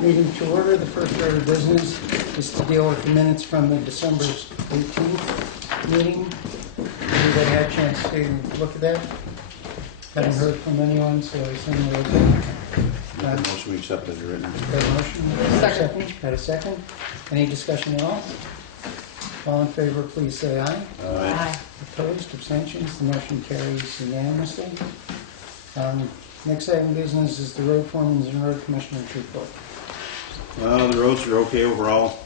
Meeting to order. The first order of business is to deal with the minutes from the December 18th meeting. Everybody had a chance to look at that? Haven't heard from anyone, so I assume we're okay. Motion we accept as written. Got a motion? Second. Got a second? Any discussion at all? All in favor, please say aye. Aye. Opposed, abstentions, the motion carries unanimously. Next item of business is the road foreman's and road commissioner's report. The roads are okay overall.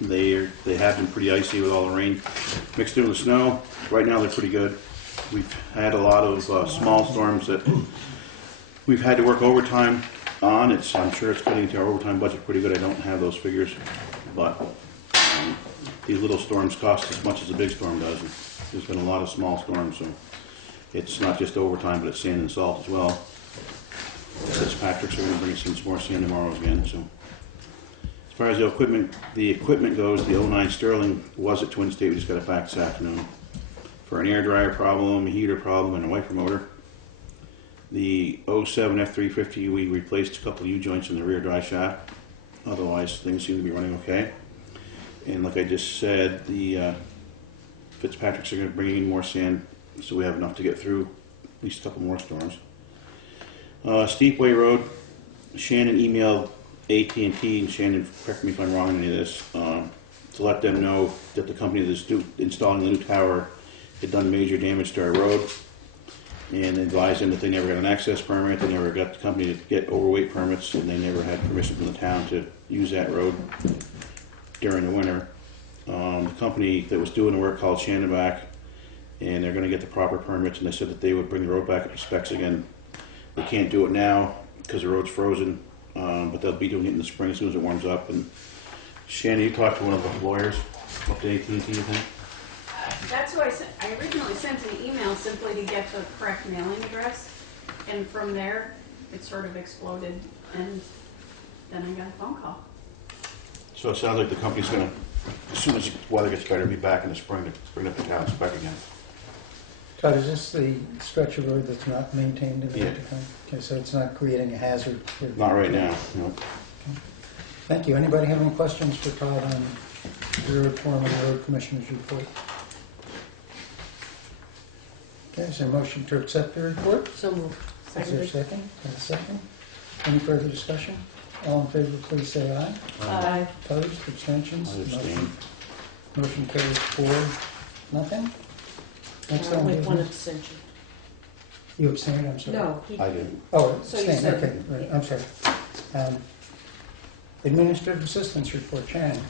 They have been pretty icy with all the rain mixed in with the snow. Right now they're pretty good. We've had a lot of small storms that we've had to work overtime on. I'm sure it's cutting into our overtime budget pretty good. I don't have those figures, but these little storms cost as much as a big storm does. There's been a lot of small storms, so it's not just overtime, but it's sand and salt as well. Fitzpatrick's are going to bring us in some more sand tomorrow again. So as far as the equipment goes, the 09 Sterling was at Twin State. We just got it back this afternoon for an air dryer problem, a heater problem, and a wiper motor. The 07 F350, we replaced a couple of U-joints in the rear drive shaft. Otherwise, things seem to be running okay. And like I just said, the Fitzpatrick's are going to bring in more sand, so we have enough to get through at least a couple more storms. Steepway Road, Shannon emailed AT&T, and Shannon, correct me if I'm wrong on any of this, to let them know that the company that's installing the new tower had done major damage to our road, and advised them that they never got an access permit, they never got the company to get overweight permits, and they never had permission from the town to use that road during the winter. The company that was doing the work called Shannon back, and they're going to get the proper permits, and they said that they would bring the road back up to specs again. They can't do it now because the road's frozen, but they'll be doing it in the spring as soon as it warms up. And Shannon, you talked to one of the lawyers up to AT&T, you think? That's who I sent. I originally sent an email simply to get the correct mailing address, and from there it sort of exploded, and then I got a phone call. So it sounds like the company's going to, as soon as the weather gets better, be back in the spring to bring up the town spec again. Todd, is this the stretch of road that's not maintained in the Yeah. wintertime? Okay, so it's not creating a hazard? Not right now, no. Okay. Thank you. Anybody have any questions for Todd on the road foreman and road commissioner's report? Okay, is there a motion to accept the report? So moved. Is there a second? Got a second? Any further discussion? All in favor, please say aye. Aye. Opposed, abstentions? I abstain. Motion carries 4-0. Next item With of one business. abstention. You abstained, I'm sorry. No, he I didn't. Oh, So you abstained, said- okay, right, I'm sorry. Administrative assistance report, Shannon.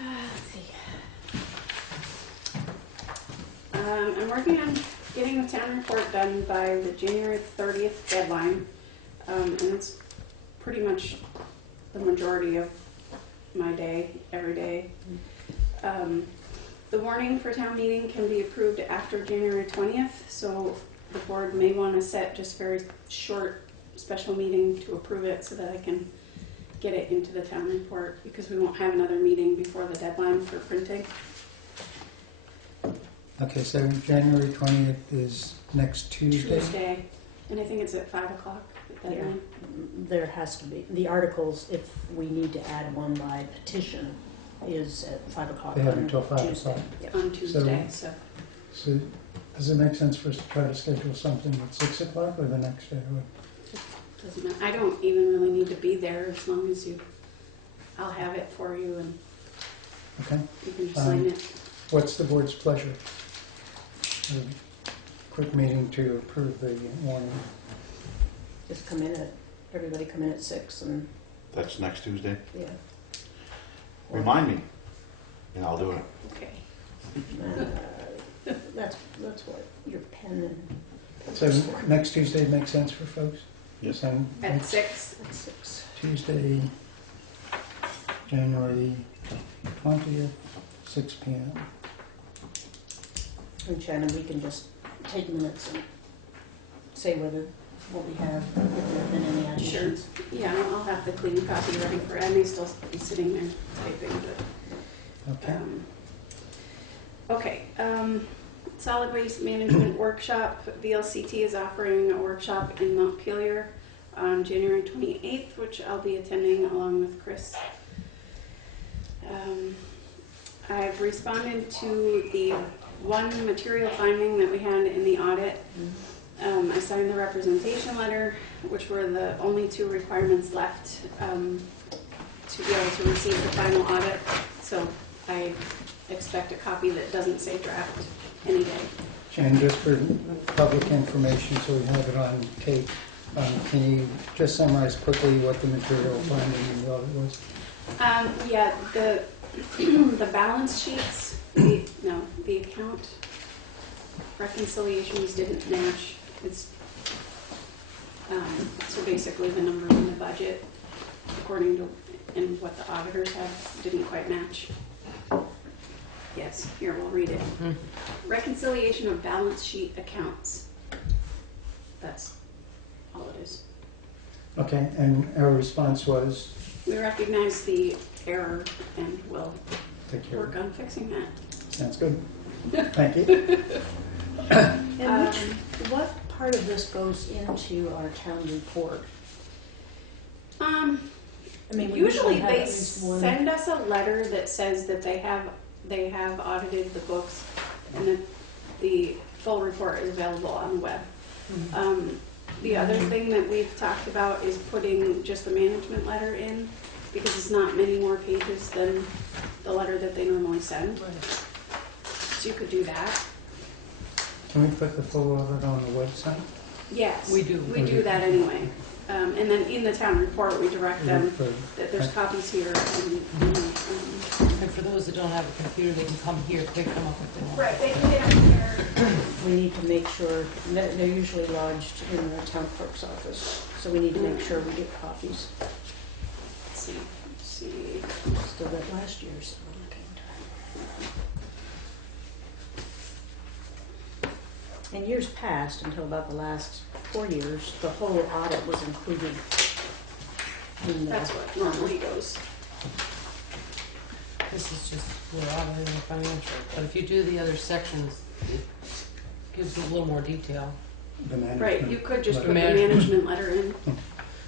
Let's see. I'm working on getting the town report done by the January 30th deadline, and it's pretty much the majority of my day, every day. The warning for town meeting can be approved after January 20th, so the board may want to set just a very short special meeting to approve it so that I can get it into the town report, because we won't have another meeting before the deadline for printing. Okay, so January 20th is next Tuesday? Tuesday, and I think it's at 5 o'clock, the deadline. there has to be, the articles, if we need to add one by petition, is at 5 o'clock They have on until 5 Tuesday. o'clock. Yep. On Tuesday, so. So does it make sense for us to try to schedule something at 6 o'clock or the next day? Doesn't matter. I don't even really need to be there as long as I'll have it for you and Okay. you can sign it. What's the board's pleasure? A quick meeting to approve the warning. Just come in at, everybody come in at 6 and, That's next Tuesday. yeah. Remind me, and I'll do it. Okay. That's what your pen and. So next Tuesday makes sense for folks? Yes. So At next 6. At 6. Tuesday, January 20th, 6 p.m. And Shannon, we can just take minutes and say whether what we have, if there have been any Sure. additions. Yeah, I'll have the clean copy ready for it. I may still be sitting there typing, but. Okay. Okay. Solid Waste Management Workshop. VLCT is offering a workshop in Montpelier on January 28th, which I'll be attending along with Chris. I've responded to the one material finding that we had in the audit. I signed the representation letter, which were the only 2 requirements left to be able to receive the final audit. So I expect a copy that doesn't say draft any day. Jen, just for public information, so we have it on tape, can you just summarize quickly what the material finding in the audit was? Yeah, the balance sheets, the account reconciliations didn't match. It's so basically the numbers in the budget, according to and what the auditors have, didn't quite match. Yes, here, we'll read it. Reconciliation of balance sheet accounts. That's all it is. Okay, and our response was? We recognize the error and will Take care. work on fixing that. Sounds good. Thank you. And what part of this goes into our town report? I mean, we Usually have they at least one. send us a letter that says that they have audited the books and that the full report is available on the web. The other thing that we've talked about is putting just the management letter in, because it's not many more pages than the letter that they normally send. So you could do that. Can we put the full audit on the website? Yes. We do. We do that anyway. And then in the town report, we direct them that there's copies here. And for those that don't have a computer, they can come here, pick them up if they want. Right, they can get up here. We need to make sure, they're usually lodged in the town clerk's office, so we need to make sure we get copies. Let's see. Still got last year's. In years past, until about the last 4 years, the whole audit was included in the. That's what normally goes. This is just, we're auditing the financial, but if you do the other sections, it gives you a little more detail. The management. Right, you could just put the Management. management letter in.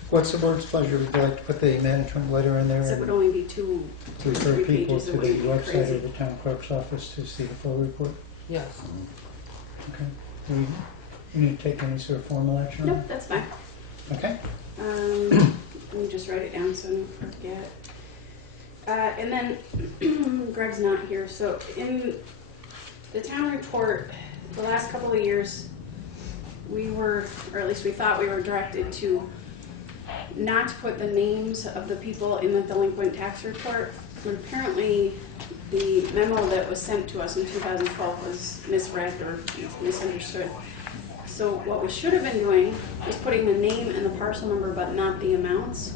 What's the board's pleasure? Would you like to put the management letter in there? So it would only be two. To refer three people pages, to it the wouldn't be website crazy. of the town clerk's office to see the full report? Yes. Okay. Do we need to take any sort of formal action on Nope, that's fine. it? Okay. Let me just write it down so I don't forget. And then Greg's not here, so in the town report, the last couple of years, we were, or at least we thought we were directed to not put the names of the people in the delinquent tax report. And apparently, the memo that was sent to us in 2012 was misread or misunderstood. So what we should have been doing is putting the name and the parcel number, but not the amounts.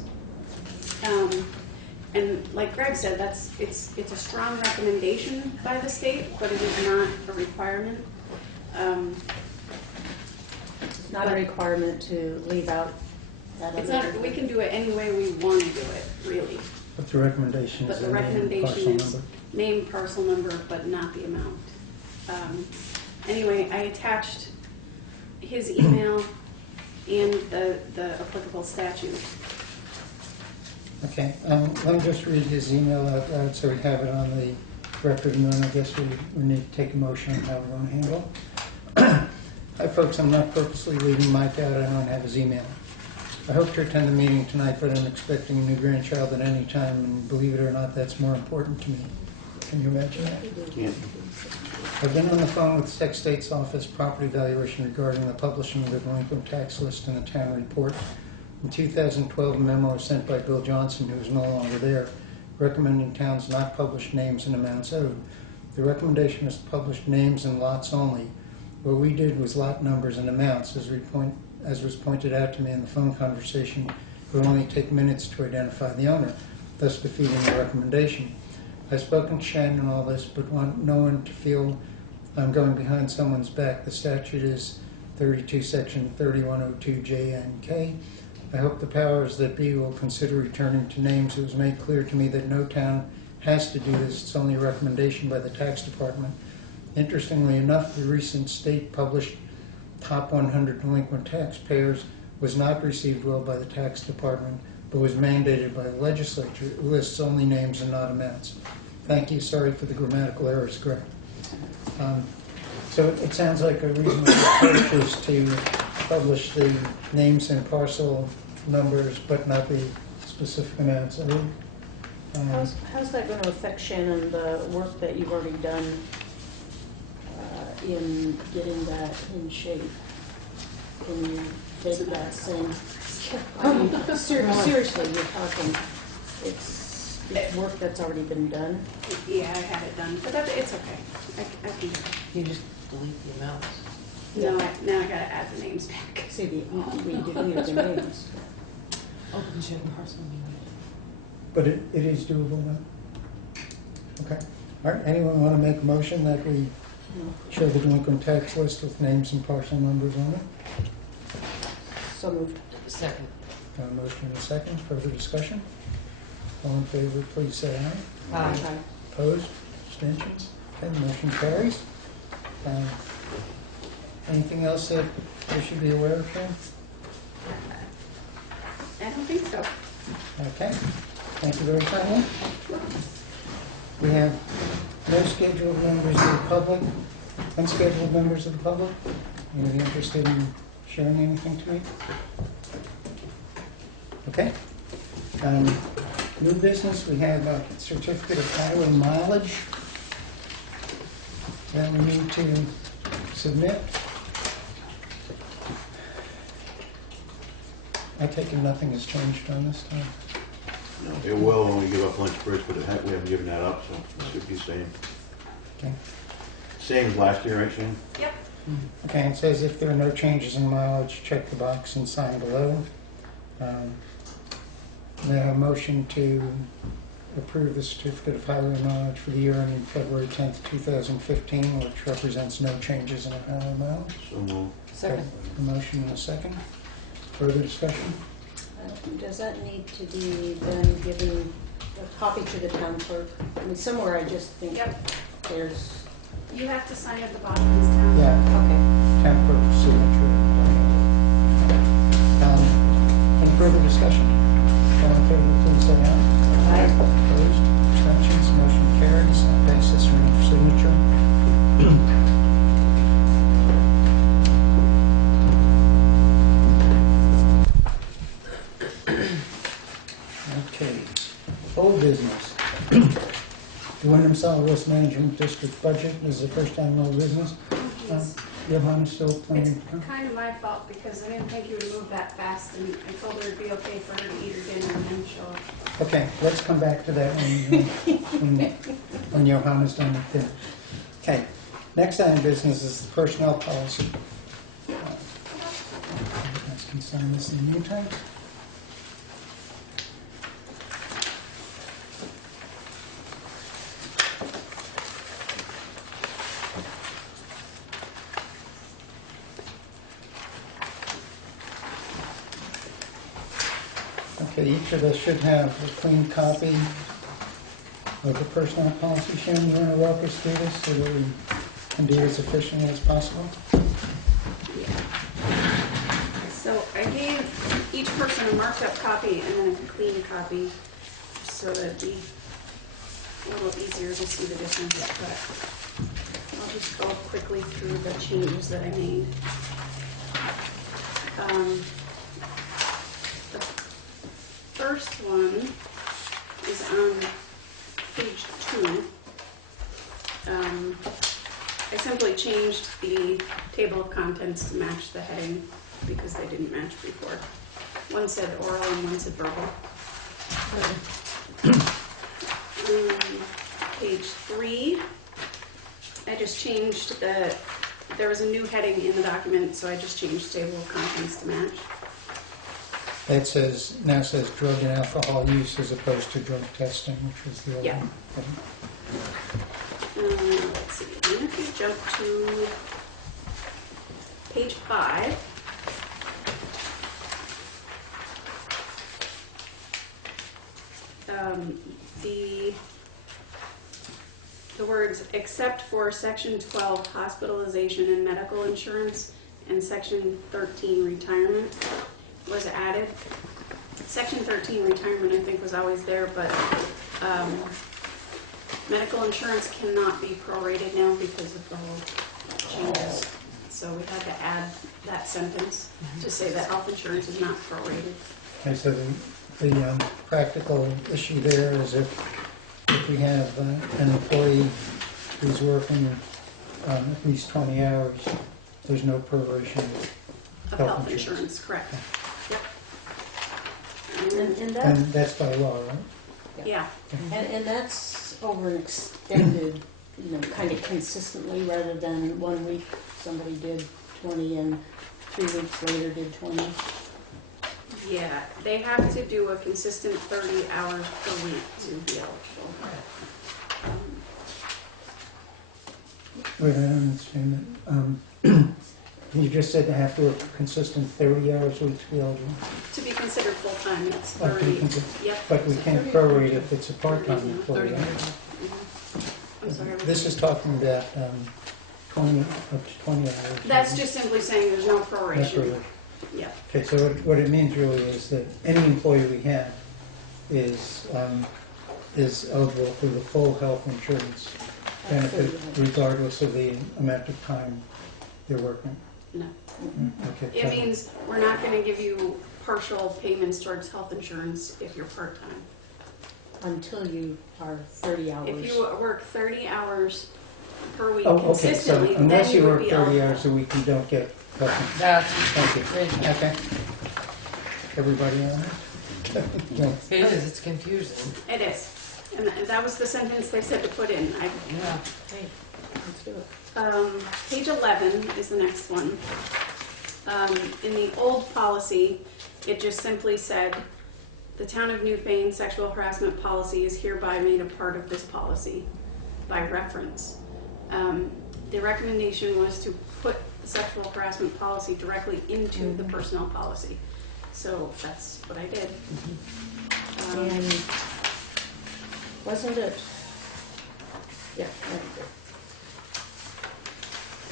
And like Greg said, it's a strong recommendation by the state, but it is not a requirement. It's not a requirement to leave out that It's other. not. We can do it any way we want to do it, really. But the recommendation But is the the name and recommendation parcel is number. name, parcel number, but not the amount. Anyway, I attached his email and the applicable statute. Okay, let me just read his email out loud so we have it on the record, and then I guess we need to take a motion on how we're going to handle it. Hi folks, I'm not purposely leaving Mike out, I don't have his email. I hope to attend the meeting tonight, but I'm expecting a new grandchild at any time, and believe it or not, that's more important to me. Can you imagine that? Yeah. I've been on the phone with Tech State's office property valuation regarding the publishing of the delinquent tax list in the town report. In 2012, a memo was sent by Bill Johnson, who is no longer there, recommending towns not publish names and amounts owed. The recommendation is to publish names and lots only. What we did was lot numbers and amounts. As was pointed out to me in the phone conversation, it would only take minutes to identify the owner, thus defeating the recommendation. I've spoken to Shannon on all this, but want no one to feel I'm going behind someone's back. The statute is 32 section 3102 J and K. I hope the powers that be will consider returning to names. It was made clear to me that no town has to do this. It's only a recommendation by the tax department. Interestingly enough, the recent state-published top 100 delinquent taxpayers was not received well by the tax department, but was mandated by the legislature. It lists only names and not amounts. Thank you. Sorry for the grammatical errors, Greg. So it sounds like a reasonable approach is to publish the names and parcel numbers, but not the specific amounts. How's that going to affect, Shannon, the work that you've already done in getting that in shape? Can you take that same? I mean, seriously, you're talking. It's work that's already been done. Yeah, I had it done, but it's okay. I can. You just delete the amounts. Now I gotta add the names back. See, we deleted the names. Open ship and parcel meeting. But it is doable now? Okay. All right, anyone want to make a motion that we show the delinquent tax list with names and parcel numbers on it? So moved. Second. Got a motion and a second. Further discussion? All in favor, please say aye. Aye. Opposed? Abstentions? Okay, motion carries. Anything else that we should be aware of, Sharon? I don't think so. Okay. Thank you very kindly. We have no scheduled members of the public, unscheduled members of the public. Anybody interested in sharing anything to me? Okay. New business, we have a certificate of highway mileage that we need to submit. I take it nothing has changed on this time. No, it will when we give up lunch breaks, but we haven't given that up, so it should be same. Okay. Same as last year, right, Shane? Yep. Okay, it says if there are no changes in mileage, check the box and sign below. May I have a motion to approve the certificate of highway mileage for the year ending February 10th, 2015, which represents no changes in our highway mileage? So moved. Second. A motion and a second. Further discussion? Does that need to be then given a copy to the town clerk? I mean, somewhere I just think Yep. there's, You have to sign at the bottom of this town. Yeah, okay. town clerk signature. Any further discussion? All in favor, please say aye. Aye. Opposed? Abstentions? Motion carries. I'll pass this around for signature. Okay. Old business. The Wyndham Solid Waste Management District budget is the first time in old business. Yes. Johanna's still planning to come? It's kind of my fault because I didn't think you would move that fast, and I told her it'd be okay for her to eat her dinner and then show up. Okay, let's come back to that when Johanna's done with dinner. Okay, next item of business is the personnel policy. You guys can sign this in the meantime. Okay, each of us should have a clean copy of the personnel policy. Sharon, you want to walk us through this so that we can do it as efficiently as possible? So I gave each person a marked up copy and then a clean copy so that it'd be a little easier to see the difference, but I'll just go quickly through the changes that I made. The first one is on page 2. I simply changed the table of contents to match the heading because they didn't match before. One said oral and one said verbal. Page 3, I just changed there was a new heading in the document, so I just changed table of contents to match. It now says drug and alcohol use as opposed to drug testing, which was the old Yeah. one. Let's see, then if you jump to page 5, the words except for section 12 hospitalization and medical insurance and section 13 retirement was added. Section 13 retirement I think was always there, but medical insurance cannot be prorated now because of the whole changes. So we had to add that sentence to say that health insurance is not prorated. Okay, so the practical issue there is if we have an employee who's working at least 20 hours, there's no proration Of health insurance, correct. Yep. And And that's by law, right? Yeah, and that's over an extended, kind of consistently, rather than 1 week somebody did 20 and 3 weeks later did 20. yeah, they have to do a consistent 30 hours per week to be eligible. Wait, I don't understand that. You just said they have to work a consistent 30 hours a week to be eligible. To be considered full-time, it's Oh, to be 30, considered- yep. But we can't prorate if it's a part-time employee. 30 right? minutes. I'm sorry. This is talking about 20, up to 20 hours. That's just simply saying there's no That's proration. really. Yeah, Okay, so what it means really is that any employee we have is eligible for the full health insurance benefit regardless of the amount of time they're working. no. Okay. It so- means we're not going to give you partial payments towards health insurance if you're part-time. Until you are 30 hours. If you work 30 hours per week Oh, okay, so consistently, unless then you you would work be 30 eligible. hours a week, you don't get health insurance. That's Thank you. great. Okay. Everybody all right? Yeah. It is, it's confusing. It is. And that was the sentence they said to put in. Yeah. Hey, let's do it. Page 11 is the next one. In the old policy, it just simply said, the town of Newfane sexual harassment policy is hereby made a part of this policy by reference. The recommendation was to put the sexual harassment policy directly into the personnel policy. So that's what I did. And wasn't it? Yeah, that's good.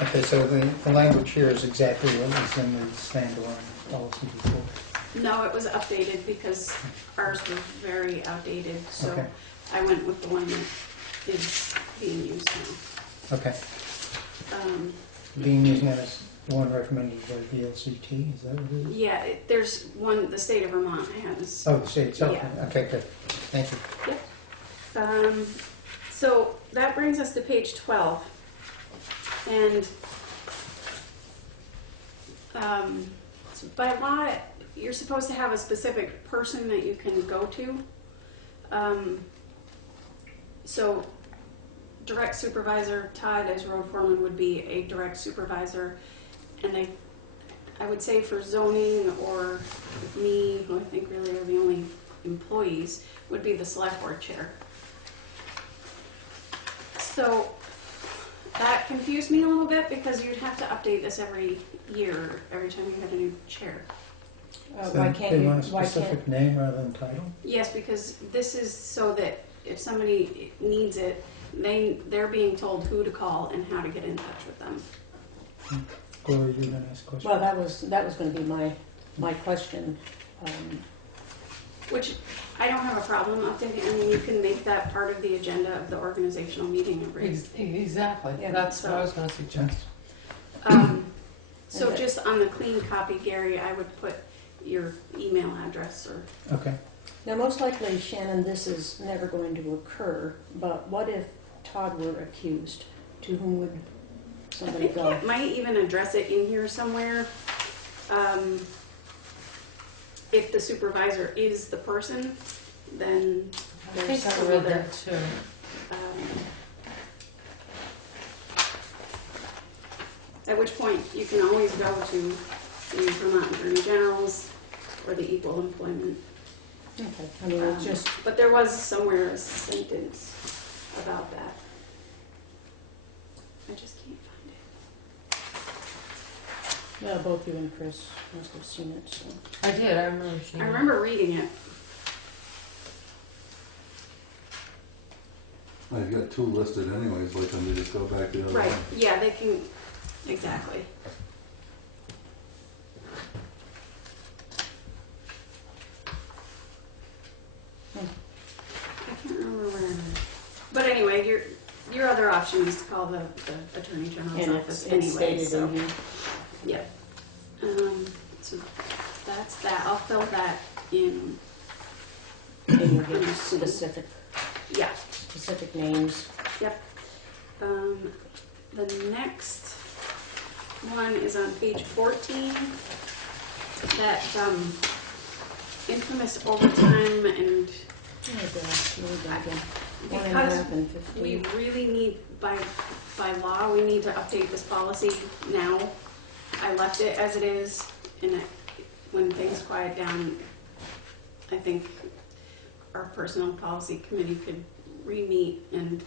Okay, so the language here is exactly what was in the standalone policy before. No, it was updated because ours was very outdated, so Okay. I went with the one that is being used now. Okay. Um, Being used now is the one recommended by VLCT, is that what it is? Yeah, there's one, the state of Vermont has. Oh, the state itself? Yeah. Okay, good. Thank you. Yep. So that brings us to page 12. And so by law, you're supposed to have a specific person that you can go to. So direct supervisor, Todd as road foreman would be a direct supervisor. And I would say for zoning or me, who I think really are the only employees, would be the select board chair. So that confused me a little bit because you'd have to update this every year, every time you have a new chair. So Why can't they you, want a why can't, specific name rather than title? Yes, because this is so that if somebody needs it, they're being told who to call and how to get in touch with them. Gloria, you're going to ask a question? well, that was going to be my question. Which I don't have a problem updating. I mean, you can make that part of the agenda of the organizational meeting every. Exactly. Yeah. That's what I was going to suggest. So just on the clean copy, Gary, I would put your email address or. Okay. Now, most likely, Shannon, this is never going to occur, but what if Todd were accused? To whom would I somebody think go? it might even address it in here somewhere. If the supervisor is the person, then I there's think I some read other. that too. At which point you can always go to the Vermont Attorney General's or the Equal Employment. Okay, I mean, it's just, But there was somewhere a sentence about that. I just can't find it. well, both you and Chris must have seen it, so. I did. I remember seeing I it. remember reading it. I've got two listed anyways, like, let me just go back to the other Right, one. yeah, they can, exactly. I can't remember where, but anyway, your other option is to call the Attorney General's And office it's anyway, stated so, in here. yeah. So that's that, I'll fill that in, And you give specific yeah, names. yep. The next one is on page 14, that, infamous overtime and Oh my gosh, here we go again. because 1.5 and we 15. really need, by law, we need to update this policy now. I left it as it is, and when things quiet down, I think our personnel policy committee could re-meet and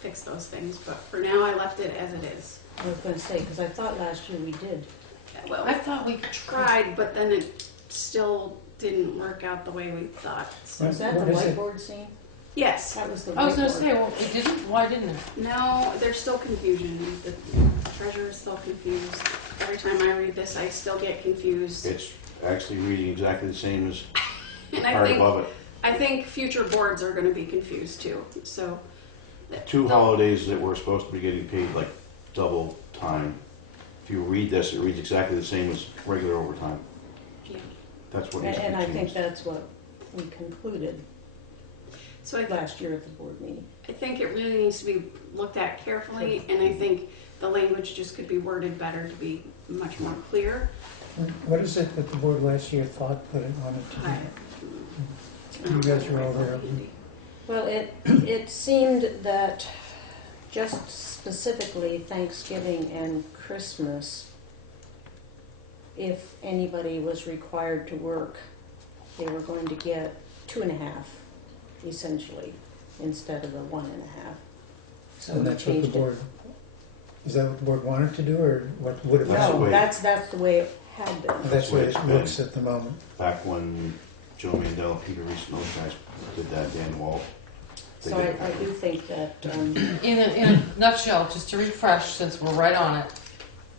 fix those things, but for now, I left it as it is. I was gonna say, because I thought last year we did. Well, I thought we tried, but then it still didn't work out the way we thought. So. Was that What the is it? whiteboard scene? Yes. That was the whiteboard. I was gonna say, well, it didn't, why didn't it? No, there's still confusion. The treasurer's still confused. Every time I read this, I still get confused. It's actually reading exactly the same as And part above it. I think future boards are gonna be confused too, so. Two holidays that we're supposed to be getting paid like double time. If you read this, it reads exactly the same as regular overtime. Yeah. That's what needs to be And I think changed. that's what we concluded So I last year at the board meeting. think it really needs to be looked at carefully, and I think the language just could be worded better to be much more clear. What is it that the board last year thought that it wanted to do? You guys were over it. Well, it seemed that just specifically Thanksgiving and Christmas, if anybody was required to work, they were going to get 2.5, essentially, instead of the 1.5. So And we that's what the changed it. board, is that what the board wanted to do, or what would have That's the No, way- that's the way it had been. That's the way what it's it been. looks at the moment. Back when Joe Mandel, Peter Reese, and those guys did that, Dan Wall. So I do think that, In a nutshell, just to refresh, since we're right on it,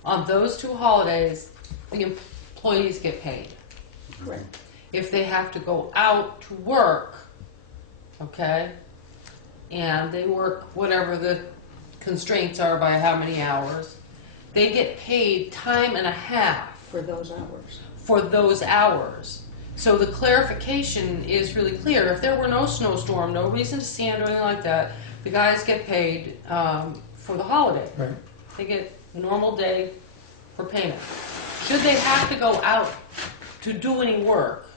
on those two holidays, the employees get paid. correct. If they have to go out to work, okay, and they work whatever the constraints are by how many hours, they get paid time and a half For those hours. for those hours. So the clarification is really clear. If there were no snowstorm, no reason to stand or anything like that, the guys get paid for the holiday. Right. They get a normal day for payment. Should they have to go out to do any work,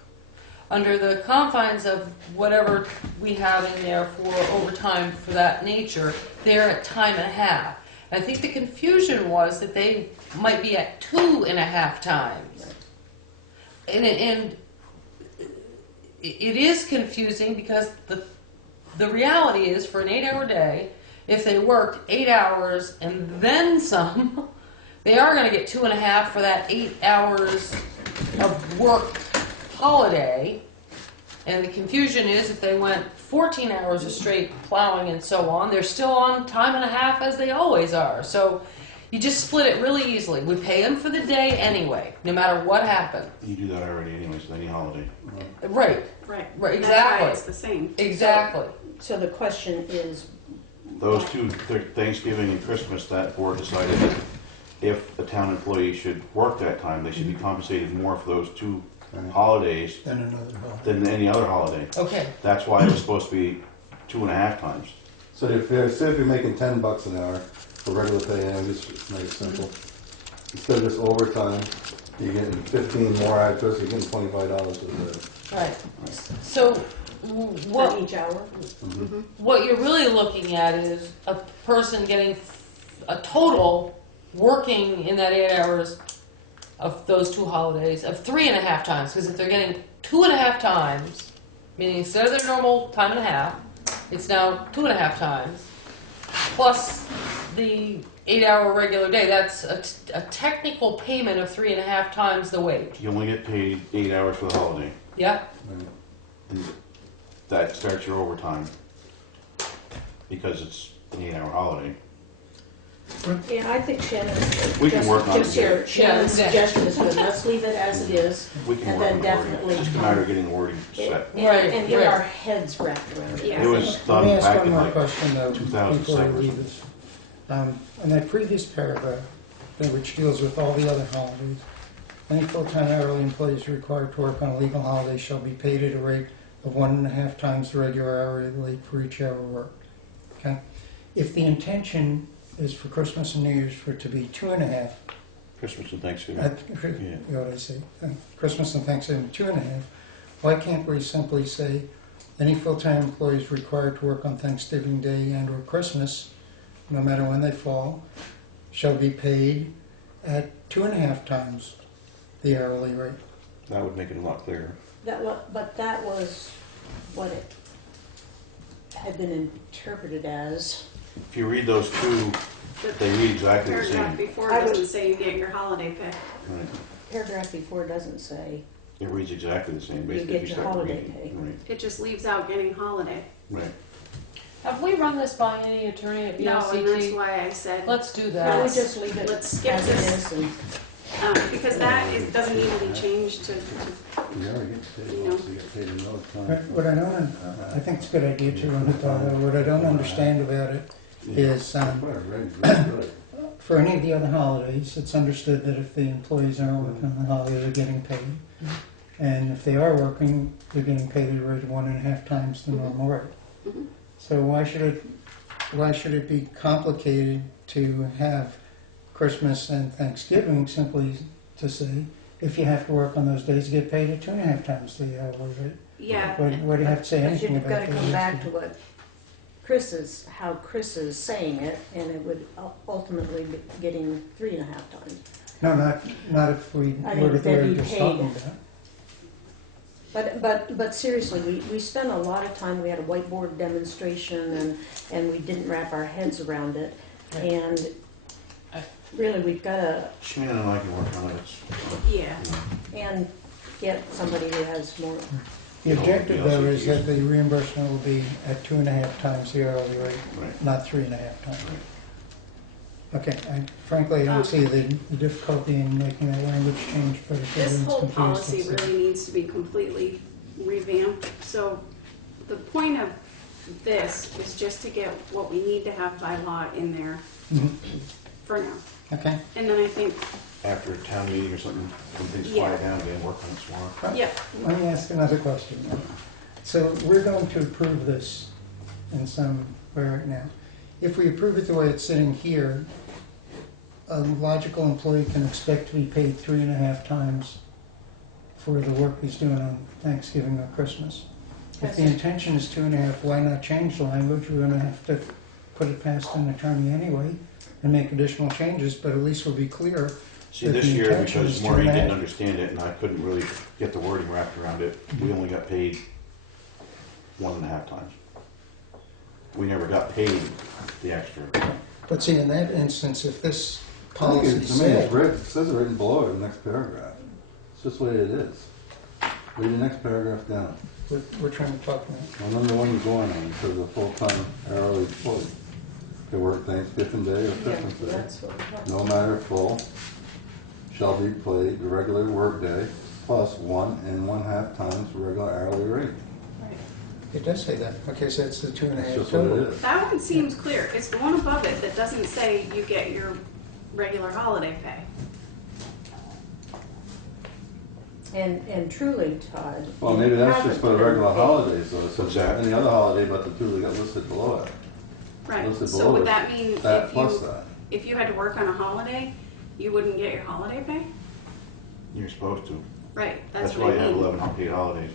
under the confines of whatever we have in there for overtime for that nature, they're at time and a half. I think the confusion was that they might be at 2.5 times. And it is confusing because the reality is, for an 8-hour day, if they worked 8 hours and then some, they are going to get 2.5 for that 8 hours of work holiday. And the confusion is, if they went 14 hours of straight plowing and so on, they're still on time and a half as they always are. So you just split it really easily. We pay them for the day anyway, no matter what happened. You do that already anyways, with any holiday. Right, Right. right, That's why exactly. it's the same. Exactly. So the question is, Those two, Thanksgiving and Christmas, that board decided that if a town employee should work that time, they should be compensated more for those two holidays Then another holiday. than any other holiday. Okay. That's why it was supposed to be 2.5 times. So if you're, say if you're making $10 an hour for regular pay, and just make it simple, instead of just overtime, you're getting 15 more hours, you're getting $25 for the day. Right. So for what each hour? what you're really looking at is a person getting a total working in that 8 hours of those two holidays of 3.5 times. Because if they're getting 2.5 times, meaning instead of their normal time and a half, it's now 2.5 times, plus the 8-hour regular day. That's a technical payment of 3.5 times the wage. You only get paid 8 hours for the holiday. Yeah. And that starts your overtime. because it's an 8-hour holiday. Yeah, I think Shannon. We can work on it. Just here, Shannon's Yeah. suggestion is good, let's leave it as it is. We can And work then on the wording. definitely It's just a matter of getting the wording set. Right, And get right. our heads wrapped around it. Yeah. It was Let done me ask back one in more like question though, before 2007 or we leave this. In that previous paragraph, which deals with all the other holidays, any full-time hourly employees required to work on a legal holiday shall be paid at a rate of 1.5 times the regular hourly rate for each hour worked. Okay? If the intention is for Christmas and New Year's for it to be 2.5, Christmas and Thanksgiving. you know what I say? Christmas and Thanksgiving, 2.5. Why can't we simply say any full-time employees required to work on Thanksgiving Day and/or Christmas, no matter when they fall, shall be paid at 2.5 times the hourly rate? That would make it a lot clearer. But that was what it had been interpreted as. If you read those two, they read exactly the Paragraph same. before I would- doesn't say you get your holiday pay. Right. Paragraph before doesn't say, It reads exactly the same, You basically. get if your start holiday reading. pay. Right, It just leaves out getting holiday. right. Have we run this by any attorney at No, and that's VLCT? why I said, Let's do no, we that. just leave it Let's skip as it this. is. And because that doesn't need to be changed to, You already get paid, You know. so you get paid another But time. what I don't, I think it's a good idea to run it by, though. What I don't understand about it is, Well, right, good. for any of the other holidays, it's understood that if the employees aren't working on the holiday, they're getting paid. And if they are working, they're getting paid at a rate of 1.5 times the normal rate. Mhm. So why should it be complicated to have Christmas and Thanksgiving simply to say, if you have to work on those days, get paid at 2.5 times the hourly rate? yeah. Why do you have to say But anything you've about got to that? come back to what how Chris is saying it, and it would ultimately be getting 3.5 times. No, not if we I were to think they'd we're be just paid. talking about. But seriously, we spent a lot of time, we had a whiteboard demonstration, and we didn't wrap our heads around it. Right. And really, we've got to, Shannon and I can work on it. Yeah. and get somebody who has more, The objective, though, is that the reimbursement will be at 2.5 times the hourly rate, Right. not 3.5 times. Okay, frankly, I don't see the difficulty in making that language change, but if This everyone's whole confused, policy let's see. really needs to be completely revamped. So the point of this is just to get what we need to have by law in there Mhm. for now. Okay, And then I think, After a town meeting or something, when things Yeah. quiet down again, work on it some more. yeah, let me ask another question. So we're going to approve this in some way right now. If we approve it the way it's sitting here, a logical employee can expect to be paid 3.5 times for the work he's doing on Thanksgiving or Christmas. If the intention is 2.5, why not change the language? We're gonna have to put it past an attorney anyway and make additional changes, but at least we'll be clear. See, that this the year, intention because is Maureen 2.5. didn't understand it and I couldn't really get the wording wrapped around it, we only got paid 1.5 times. We never got paid the extra. But see, in that instance, if this I think policy to me, said, it's written, it says it written below it in the next paragraph. It's just the way it is. Read the next paragraph down. we're trying to talk now. On number one, you're going on, it says a full-time hourly employee can work Thanksgiving Day or yeah, Christmas Day. that's what we're talking No matter full, shall be paid the regular workday plus 1.5 times the regular hourly rate. It does say that. Okay, so it's the 2.5 That's just what it total. is. that one seems clear. It's the one above it that doesn't say you get your regular holiday pay. And truly, Todd. Well, you maybe that's haven't just for the been regular paid. holidays, though. It says Exactly. any other holiday but the two that got listed below it. Right, Listed so below would it. that mean That plus that. if you had to work on a holiday, you wouldn't get your holiday pay? You're supposed to. Right, That's that's why what you I have mean. 11 unpaid holidays.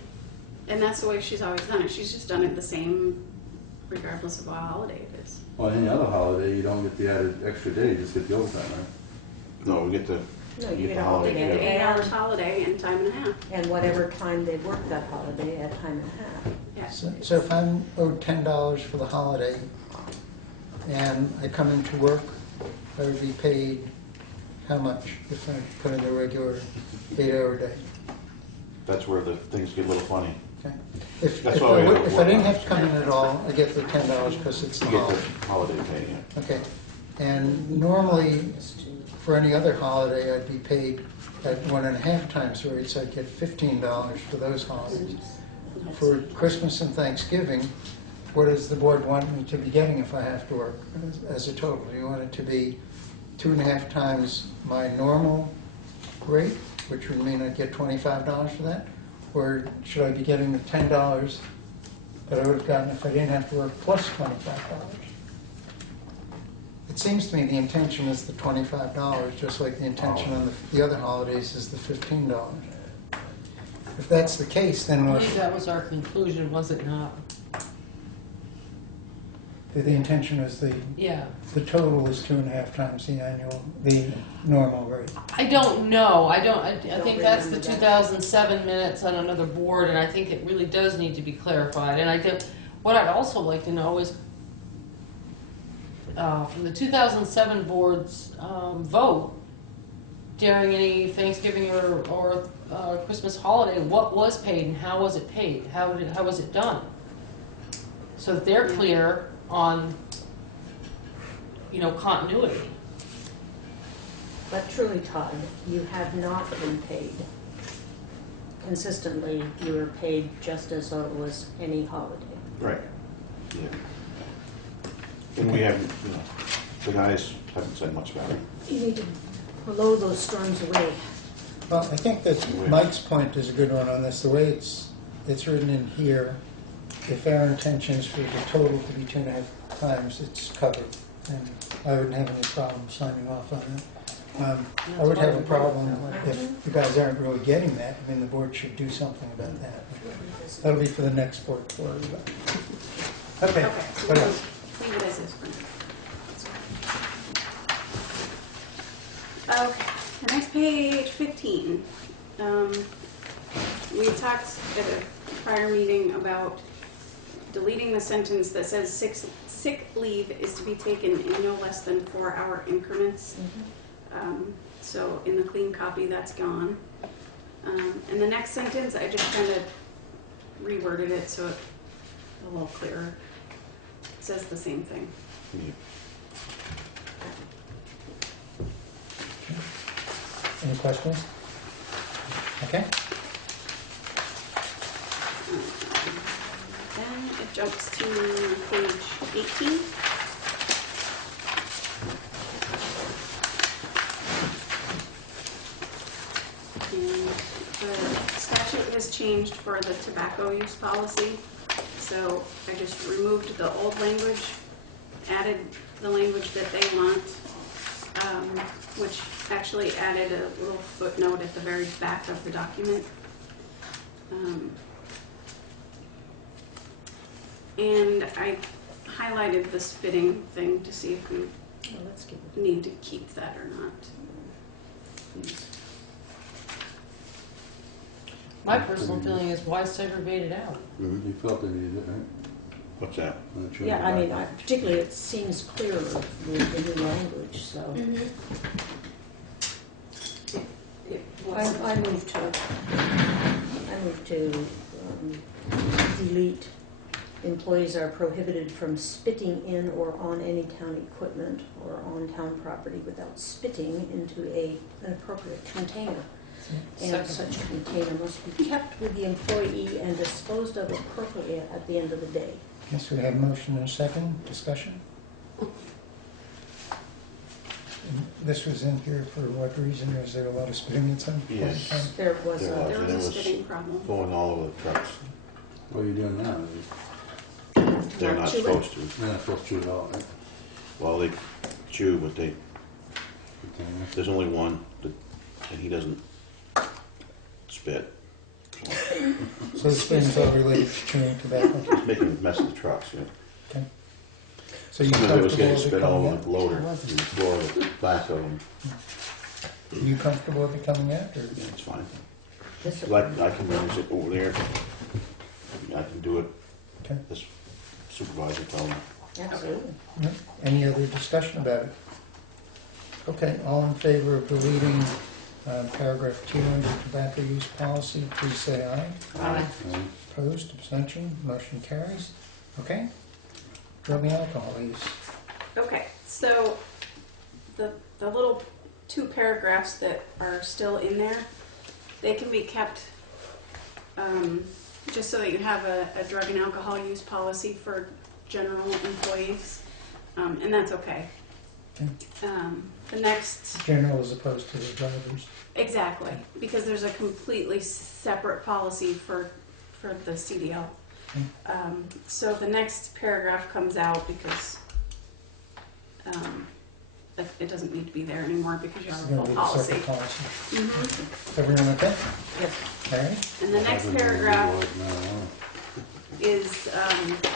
And that's the way she's always done it. She's just done it the same regardless of what holiday it is. Well, any other holiday, you don't get the added extra day, you just get the overtime, right? No, we get the, No, You you get get the a holiday They Yeah. get holiday the 8 hours and, holiday and time and a half. and whatever time they work that holiday at time and a half. Yeah. So if I'm owed $10 for the holiday and I come into work, I would be paid how much if I put in a regular 8-hour day? that's where the things get a little funny. Okay. If That's if why we have a if I board didn't have to member. come in at all, I get the $10 because it's the You get holiday. the holiday pay, yeah. Okay. And normally, for any other holiday, I'd be paid at 1.5 times the rate, so I'd get $15 for those holidays. For Christmas and Thanksgiving, what does the board want me to be getting if I have to work as a total? Do you want it to be 2.5 times my normal rate, which would mean I'd get $25 for that? Or should I be getting the $10 that I would have gotten if I didn't have to work plus $25? It seems to me the intention is the $25, just like the intention on the other holidays is the $15. If that's the case, then I what, believe that was our conclusion, was it not? the intention is Yeah. the total is 2.5 times the normal rate. I don't know. I think that's the remember that. 2007 minutes on another board, and I think it really does need to be clarified. And what I'd also like to know is, from the 2007 board's vote during any Thanksgiving or Christmas holiday, what was paid and how was it paid? How was it done? So that they're clear on, continuity. But truly, Todd, you have not been paid. Consistently, you were paid just as though it was any holiday. Right, yeah. And we haven't, the guys haven't said much about it. You need to blow those storms away. Well, I think that Mike's point is a good one on this. The way it's written in here, if our intention is for the total to be 2.5 times, it's covered. And I wouldn't have any problem signing off on that. I would have a problem if the guys aren't really getting that. I mean, the board should do something about that. That'll be for the next board. Okay, Okay, so what we'll else? leave it as is for now. Okay, the next page, 15. We had talked at a prior meeting about deleting the sentence that says sick leave is to be taken in no less than 4-hour increments. So in the clean copy, that's gone. And the next sentence, I just kind of reworded it so it's a little clearer. It says the same thing. Yeah. Any questions? Okay. Then it jumps to page 18. And the statute has changed for the tobacco use policy. So I just removed the old language, added the language that they want, which actually added a little footnote at the very back of the document. And I highlighted the spitting thing to see if we Let's give it. need to keep that or not. My personal feeling is why segregate it out? You felt they needed it, right? What's that? Yeah, I mean, particularly it seems clearer with the new language, so. I move to delete, employees are prohibited from spitting in or on any town equipment or on town property without spitting into an appropriate container. And such container must be kept with the employee and disposed of appropriately at the end of the day. Yes, we have a motion and a second. Discussion? This was in here for what reason? Was there a lot of spitting at some point in Yes. time? There was There a, was. There And it was a was spitting problem. going all over the trucks. What are you doing now? They're Not not chew it? supposed to. You're not supposed to chew it all, right? Well, they chew, but Container. there's only one, and he doesn't spit. So this thing's all related to chewing tobacco. It's making a mess of the trucks, yeah. Okay. So you Some of it was comfortable getting with it spit all coming over out? the loader, and the floor, the back of them. Are you comfortable with it coming out, or? Yeah, it's fine. this Like, I can manage it over there. I can do it. Okay. This supervisor told me. absolutely. No? Any other discussion about it? Okay, all in favor of deleting Paragraph 2 under tobacco use policy, please say aye. Aye. Opposed, abstention, motion carries. Okay. Drug and alcohol use. Okay, so the little 2 paragraphs that are still in there, they can be kept just so that you have a drug and alcohol use policy for general employees, and that's okay. Okay. The next, General as opposed to the drivers. exactly, because there's a completely separate policy for the CDL. So the next paragraph comes out because it doesn't need to be there anymore because you It's have a going to full be a separate policy. policy. Mhm. Everyone okay? Yes. All right. And the next paragraph is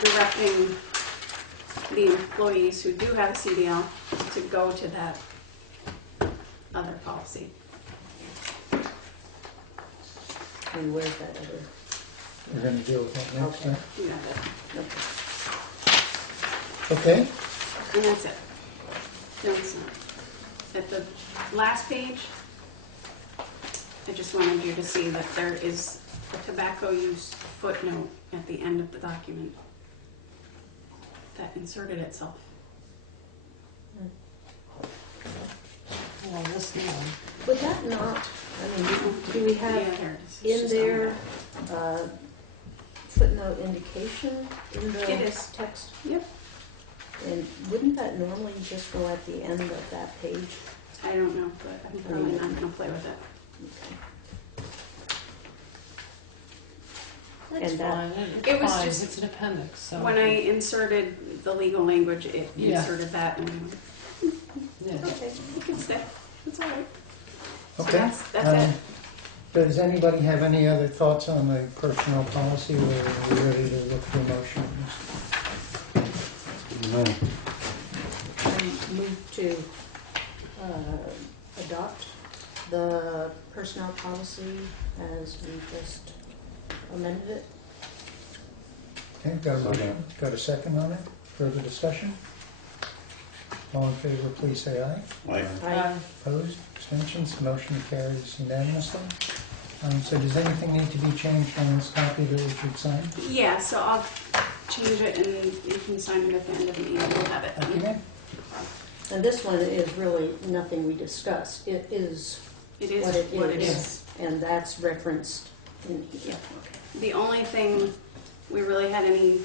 directing the employees who do have a CDL to go to that other policy. And where's that other? We're going to deal with that next, Okay. right? You got it. Okay. Okay. And that's it. No, it's not. At the last page, I just wanted you to see that there is a tobacco use footnote at the end of the document that inserted itself. Well, this one. Would that not, I mean, do we have Yeah, there it is. It's in just on there footnote indication in the It is. text? Yep. And wouldn't that normally just go at the end of that page? I don't know, but I'm probably not going to play with it. That's And that- fine. It was Fine. just- It's an appendix, so. When I inserted the legal language, it Yeah. inserted that, and Yeah. okay, you can stay. It's all right. So Okay. that's it. Does anybody have any other thoughts on the personnel policy, or are we ready to look for a motion? I move to adopt the personnel policy as we just amended it. Okay, got a motion? Second. Got a second on it? Further discussion? All in favor, please say aye. Like, Aye. Opposed, abstentions, motion carries unanimously. So does anything need to be changed on this copy that we should sign? Yeah, so I'll change it, and you can sign it at the end of the meeting. We'll have it. Okay. And this one is really nothing we discussed. It is It is what it is. is. And that's referenced in here. The only thing we really had any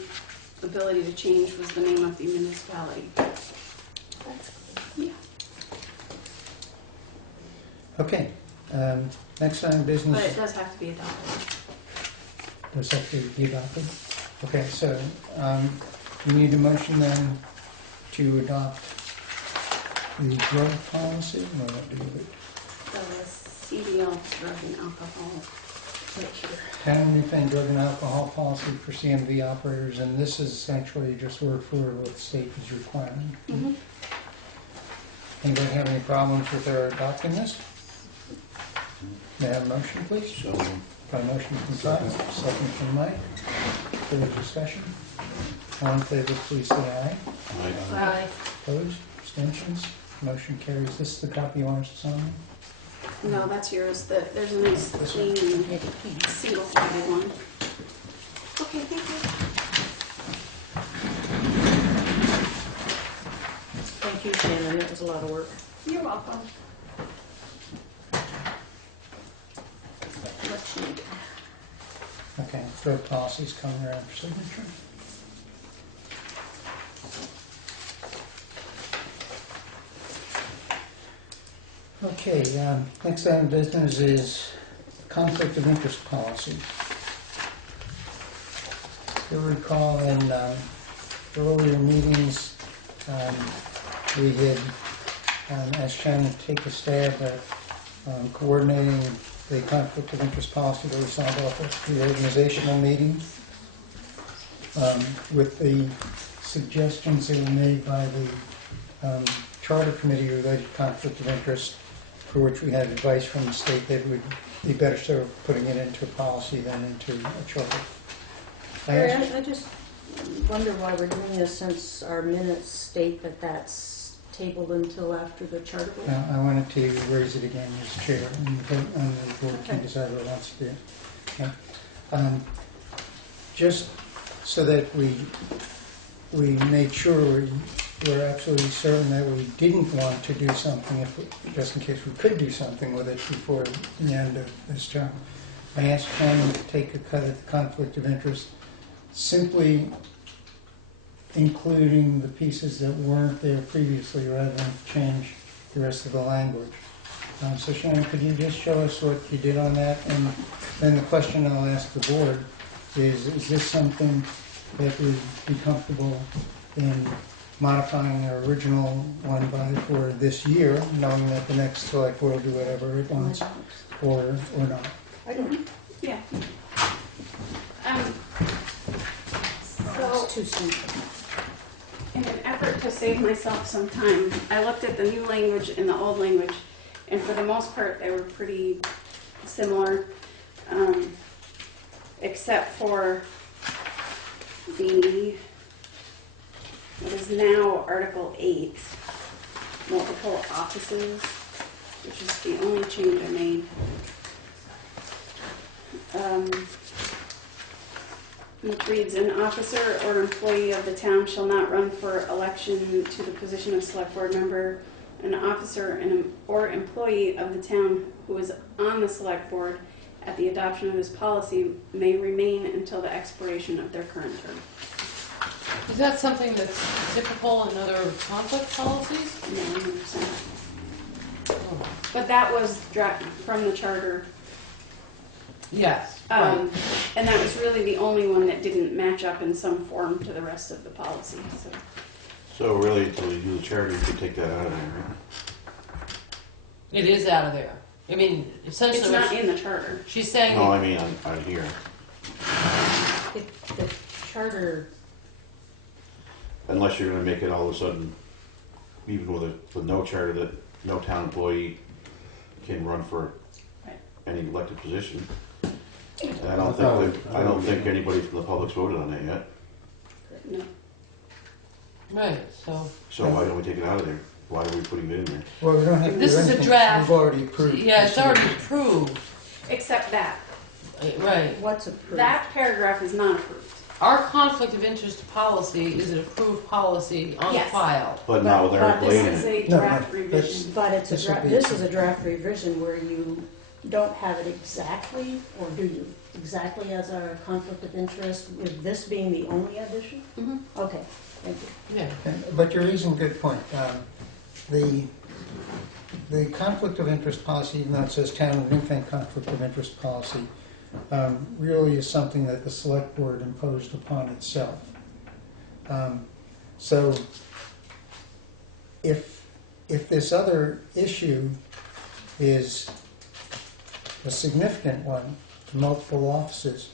ability to change was the name of the municipality. That's good. Yeah. Okay, next item of But it business, does have to be adopted. does have to be adopted? Okay, so we need a motion then to adopt the drug policy, or what do you do? The CDL drug and alcohol. Right here. Town Newfane drug and alcohol policy for CMV operators, and this is essentially just word for word what the state is requiring. Mhm. Anybody have any problems with our adopting this? May I have a motion, please? so, Got a motion from Todd, second from Mike. Further discussion? All in favor, please say aye. like, Aye. Opposed? Abstentions? Motion carries. This is the copy you want us to sign? No, that's yours. There's a nice clean single-sided one. Okay, thank you. Thank you, Shannon. That was a lot of work. You're welcome. Much needed. Okay, drug policy's coming around for signature. Okay, next item of business is conflict of interest policy. You'll recall in earlier meetings, we had asked Shannon to take a stab at coordinating the conflict of interest policy that we signed off at the organizational meeting with the suggestions that were made by the charter committee related to conflict of interest, for which we had advice from the state that would be better served putting it into a policy than into a charter. Larry, I just wonder why we're doing this since our minutes state that that's tabled until after the charter vote? I wanted to raise it again as chair, and the board can Okay. decide what it wants to do. Okay? Just so that we made sure we're absolutely certain that we didn't want to do something, just in case we could do something with it before the end of this term. I asked Ken to take a cut at the conflict of interest, simply including the pieces that weren't there previously rather than change the rest of the language. So Shannon, could you just show us what you did on that? And then the question I'll ask the board is this something that would be comfortable in modifying our original one for this year, knowing that the next select board will do whatever it wants, or not? I don't, Yeah. So, it's too soon. in an effort to save myself some time, I looked at the new language and the old language, and for the most part, they were pretty similar, except for the, what is now Article 8, multiple offices, which is the only change I made. Which reads, an officer or employee of the town shall not run for election to the position of select board member. An officer or employee of the town who is on the select board at the adoption of this policy may remain until the expiration of their current term. Is that something that's typical in other conflict policies? No, 100%. Oh. But that was from the charter. Yes, right. And that was really the only one that didn't match up in some form to the rest of the policy. So really, until you do the charter, you could take that out of there, right? It is out of there. I mean, essentially, It's not in the charter. she's saying. No, I mean, on here. If the charter, Unless you're gonna make it all of a sudden, even with no charter, that no town employee can run for Right. any elected position. And I don't think anybody from the public's voted on that yet. No. Right, so. So why don't we take it out of there? Why are we putting it in there? Well, we don't have to do This is a anything. draft. We've already approved. Yeah, it's already approved. Except that. Right. what's approved? That paragraph is not approved. Our conflict of interest policy is an approved policy on Yes. file. But not with Eric This Blaine in is it. a No, draft no, revision. But it's a This would draft, be- this is a draft revision where you don't have it exactly, or do you? Exactly as our conflict of interest, with this being the only addition? Mhm. Okay, thank you. Yeah. But you're raising a good point. The conflict of interest policy, even though it says town of Newfane conflict of interest policy, really is something that the select board imposed upon itself. So if this other issue is a significant one, multiple offices,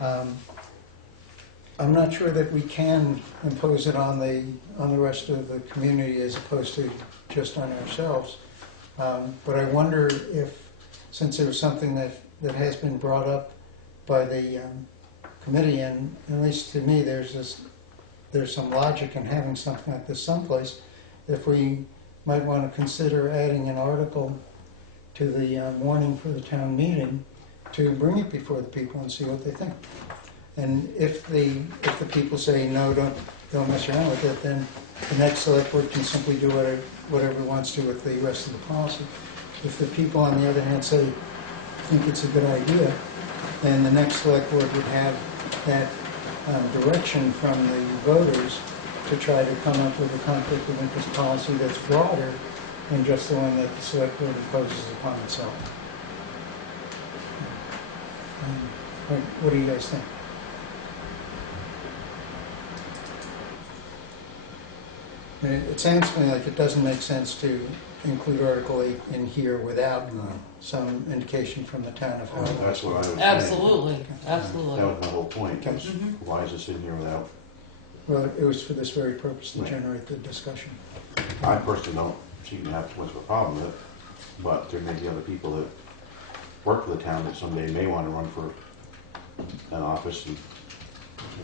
I'm not sure that we can impose it on the rest of the community as opposed to just on ourselves. But I wonder if, since it was something that has been brought up by the committee, and at least to me, there's some logic in having something like this someplace, if we might want to consider adding an article to the warning for the town meeting to bring it before the people and see what they think. And if the people say, no, don't mess around with it, then the next select board can simply do whatever it wants to with the rest of the policy. If the people, on the other hand, think it's a good idea, then the next select board would have that direction from the voters to try to come up with a conflict of interest policy that's broader than just the one that the select board imposes upon itself. What do you guys think? It sounds to me like it doesn't make sense to include Article 8 in here without some indication from the town of how. That's what I was saying. Absolutely, That absolutely. was my whole point. was Mhm. Why is this in here without? Well, it was for this very purpose, to Right. generate the discussion. I personally don't seem to have too much of a problem with it, but there may be other people that work for the town that someday may want to run for an office, and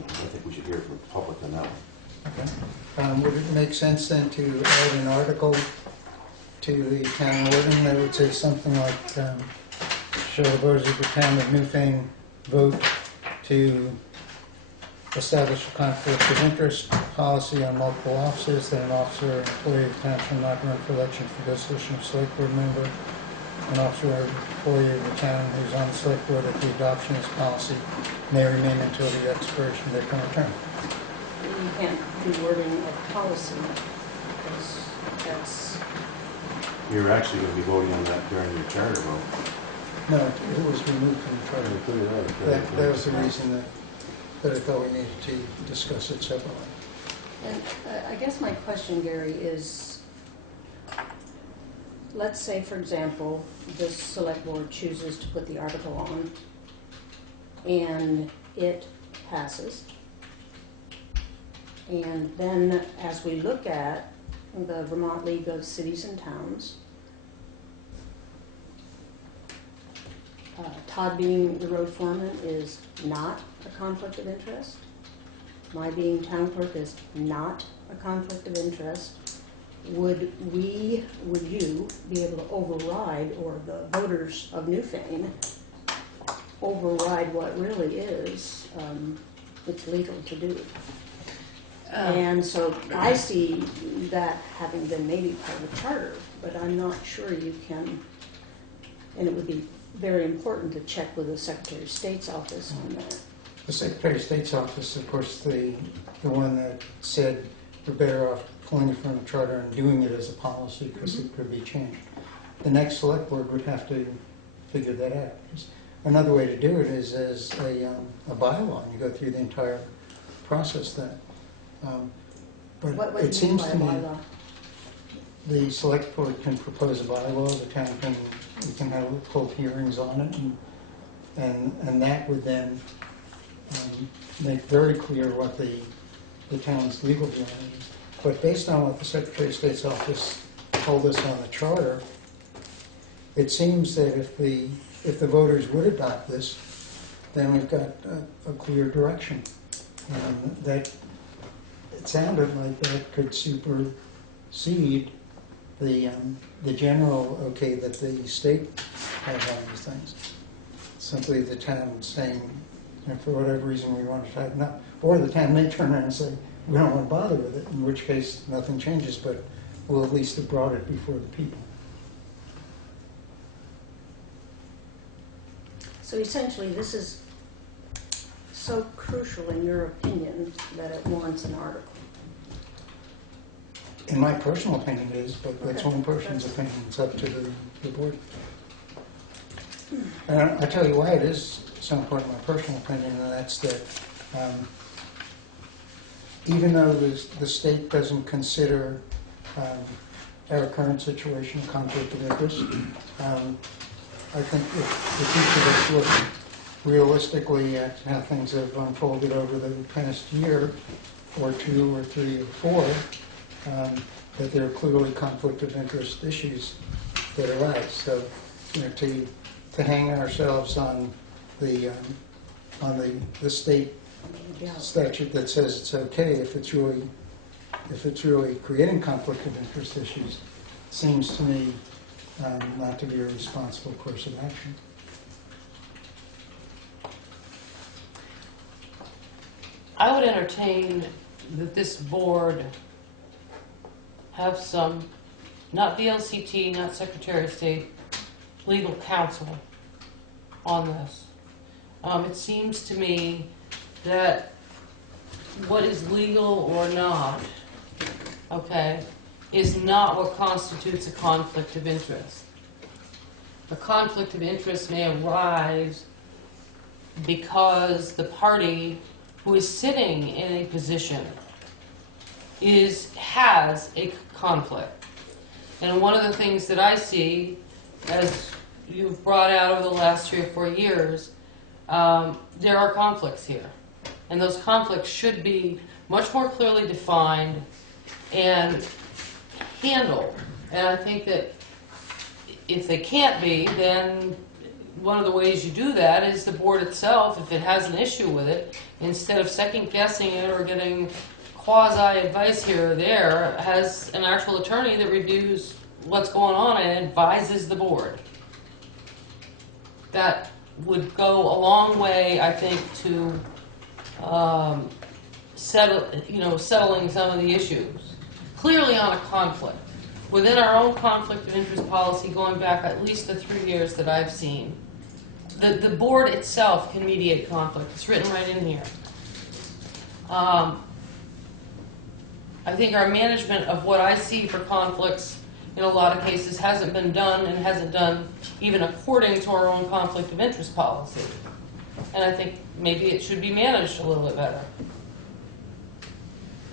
I think we should hear from the public on that one. Would it make sense then to add an article to the town warden that would say something like, shall the voters of the town of Newfane vote to establish a conflict of interest policy on multiple officers, that an officer or employee of the town shall not run for election for dissolution of select board member, an officer or employee of the town who is on the select board at the adoption of this policy may remain until the expiration of their current term. You can't do wording of policy, because that's, You're actually going to be voting on that during your charter vote. No, it was removed from the charter. That was the reason that I thought we needed to discuss it separately. and I guess my question, Gary, is, let's say, for example, the select board chooses to put the article on, and it passes. And then, as we look at the Vermont League of Cities and Towns, Todd being the road foreman is not a conflict of interest. My being town clerk is not a conflict of interest. Would you be able to override, or the voters of Newfane override what really is, it's legal to do? And so I see that having been maybe part of the charter, but I'm not sure you can, and it would be very important to check with the Secretary of State's office on that. The Secretary of State's office, of course, the one that said we're better off pulling it from the charter and doing it as a policy because it could be changed. The next select board would have to figure that out. Another way to do it is as a bylaw, and you go through the entire process then. But What it seems to me bylaw? the select board can propose a bylaw, the town can, we can hold hearings on it, and that would then make very clear what the town's legal view is. But based on what the Secretary of State's office told us on the charter, it seems that if the voters would adopt this, then we've got a clear direction. That it sounded like that could supersede the general okay that the state has on these things. Simply the town saying, for whatever reason we want to tighten up, or the town may turn around and say, we don't want to bother with it, in which case nothing changes, but we'll at least have brought it before the people. So essentially, this is so crucial in your opinion that it warrants an article. In my personal opinion it is, but that's Okay. one person's opinion, it's up to the board. And I tell you why it is so important, my personal opinion, and that's that even though the state doesn't consider our current situation a conflict of interest, I think if each of us look realistically at how things have unfolded over the past year, or 2 or 3 or 4, that there are clearly conflict of interest issues that arise. So, to hang ourselves on the state statute that says it's okay if it's really creating conflict of interest issues, seems to me not to be a responsible course of action. I would entertain that this board have some, not VLCT, not Secretary of State, legal counsel on this. It seems to me that what is legal or not, okay, is not what constitutes a conflict of interest. A conflict of interest may arise because the party who is sitting in a position has a conflict. And one of the things that I see, as you've brought out over the last 3 or 4 years, there are conflicts here. And those conflicts should be much more clearly defined and handled. And I think that if they can't be, then one of the ways you do that is the board itself, if it has an issue with it, instead of second guessing it or getting quasi advice here or there, has an actual attorney that reviews what's going on and advises the board. That would go a long way, I think, to settling some of the issues. Clearly on a conflict. Within our own conflict of interest policy, going back at least the 3 years that I've seen, the board itself can mediate conflict. It's written right in here. I think our management of what I see for conflicts in a lot of cases hasn't been done and hasn't done even according to our own conflict of interest policy. And I think maybe it should be managed a little bit better.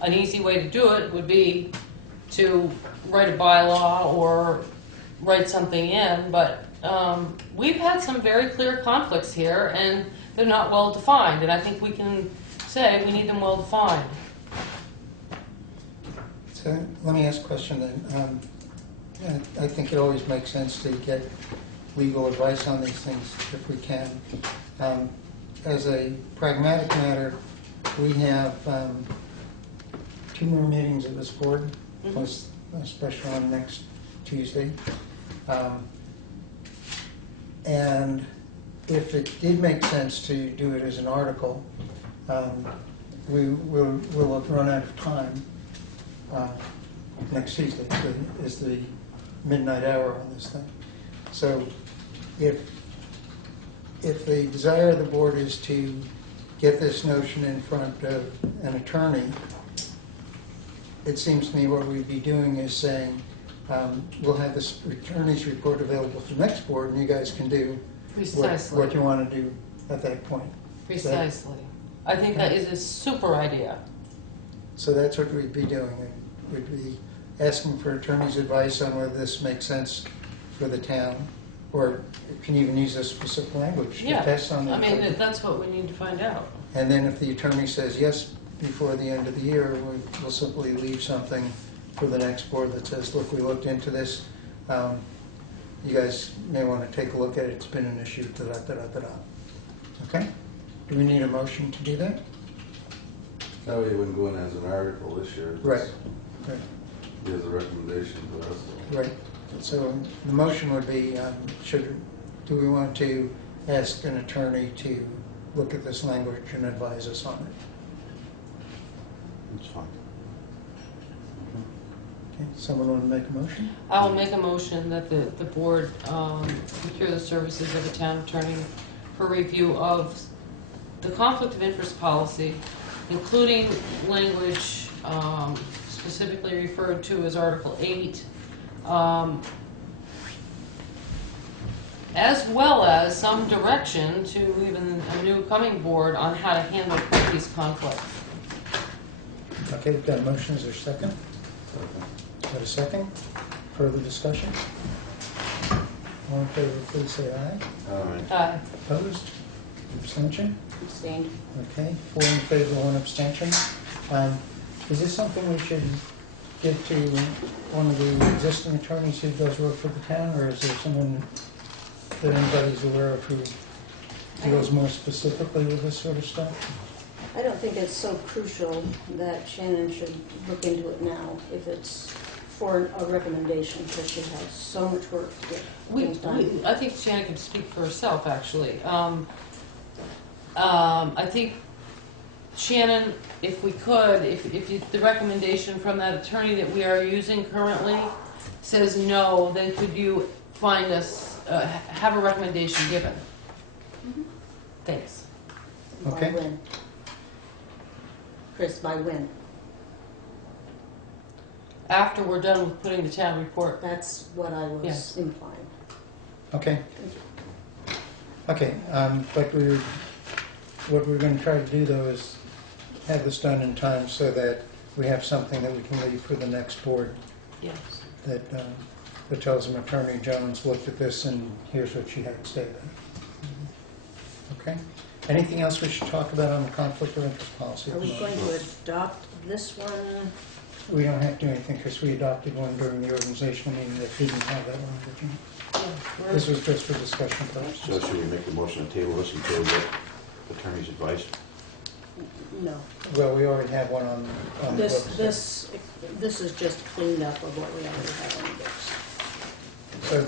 An easy way to do it would be to write a bylaw or write something in, but we've had some very clear conflicts here and they're not well defined, and I think we can say we need them well defined. So let me ask a question then. I think it always makes sense to get legal advice on these things if we can. As a pragmatic matter, we have 2 more meetings of this board, plus a special one next Tuesday. And if it did make sense to do it as an article, we'll have run out of time. Next Tuesday is the midnight hour on this thing. So if the desire of the board is to get this notion in front of an attorney, it seems to me what we'd be doing is saying, we'll have this attorney's report available for the next board, and you guys can do what you want to do at that point. Precisely. I think that is a super idea. So that's what we'd be doing. We'd be asking for attorney's advice on whether this makes sense for the town, or you can even use a specific language to test on the attorney. That's what we need to find out. And then if the attorney says yes before the end of the year, we'll simply leave something for the next board that says, look, we looked into this. You guys may want to take a look at it. It's been an issue, da-da-da-da-da. Okay? Do we need a motion to do that? That way it wouldn't go in as an article this year. Right. Right. Be as a recommendation to us. Right. So the motion would be, do we want to ask an attorney to look at this language and advise us on it? It's fine. Okay. Someone want to make a motion? I will make a motion that the board procure the services of a town attorney for review of the conflict of interest policy, including language specifically referred to as Article 8, as well as some direction to even a new coming board on how to handle these conflicts. Okay, we've got a motion. Is there a second? Got a second? Further discussion? All in favor, please say aye. Aye. Opposed? Abstention? Abstained. Okay, 4 in favor, 1 abstention. Is this something we should give to one of the existing attorneys who does work for the town, or is there someone that anybody's aware of who deals more specifically with this sort of stuff? I don't think it's so crucial that Shannon should look into it now if it's for a recommendation, because she has so much work to get things done. I think Shannon can speak for herself, actually. I think, Shannon, if we could, if the recommendation from that attorney that we are using currently says no, then could you find us, have a recommendation given? Mm-hmm. Thanks. Okay. By when? Chris, by when? After we're done with putting the town report. That's what I was Yes. implying. Okay. Okay, but what we're going to try to do, though, is have this done in time so that we have something that we can leave for the next board Yes. that tells them Attorney Jones looked at this and here's what she had to say about it. Okay? Anything else we should talk about on the conflict of interest policy? Are we going to adopt this one? We don't have to do anything because we adopted one during the organizational meeting that didn't have that language in it. Yeah, This was just for discussion purposes. So should we make the motion to table this until we get attorney's advice? No. Well, we already have one on the books. This is just cleaned up of what we already have on the books. So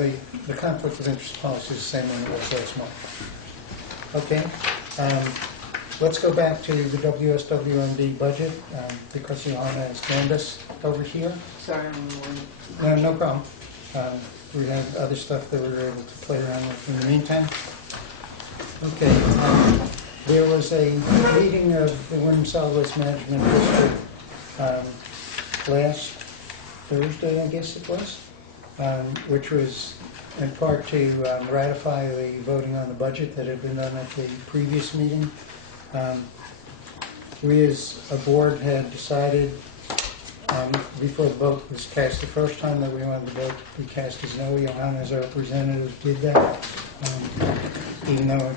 the conflict of interest policy is the same one it was last month. Okay, let's go back to the WSWMD budget, because Johanna has joined us over here. Sorry, I'm No problem. We have other stuff that we were able to play around with in the meantime. Okay, there was a meeting of the Wyndham Solid Waste Management District last Thursday, I guess it was, which was in part to ratify the voting on the budget that had been done at the previous meeting. We as a board had decided before the vote was cast the first time that we wanted the vote to be cast as no. Johanna as our representative did that, even though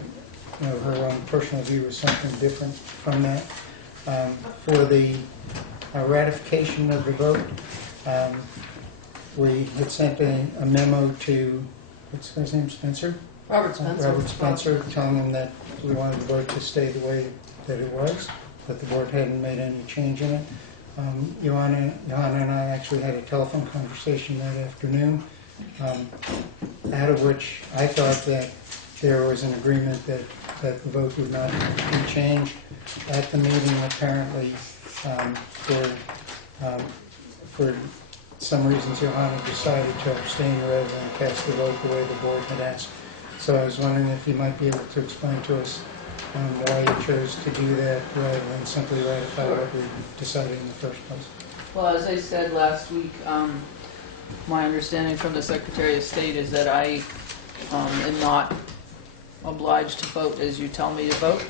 her own personal view was something different from that. For the ratification of the vote, we had sent a memo to, what's his name, Spencer? Robert Spencer. Robert Spencer, telling him that we wanted the vote to stay the way that it was, that the board hadn't made any change in it. Johanna and I actually had a telephone conversation that afternoon, out of which I thought that there was an agreement that the vote would not be changed. At the meeting, apparently, for some reasons, Johanna decided to abstain rather than cast the vote the way the board had asked. So I was wondering if you might be able to explain to us why you chose to do that rather than simply ratify what we decided in the first place. Well, as I said last week, my understanding from the Secretary of State is that I am not obliged to vote as you tell me to vote.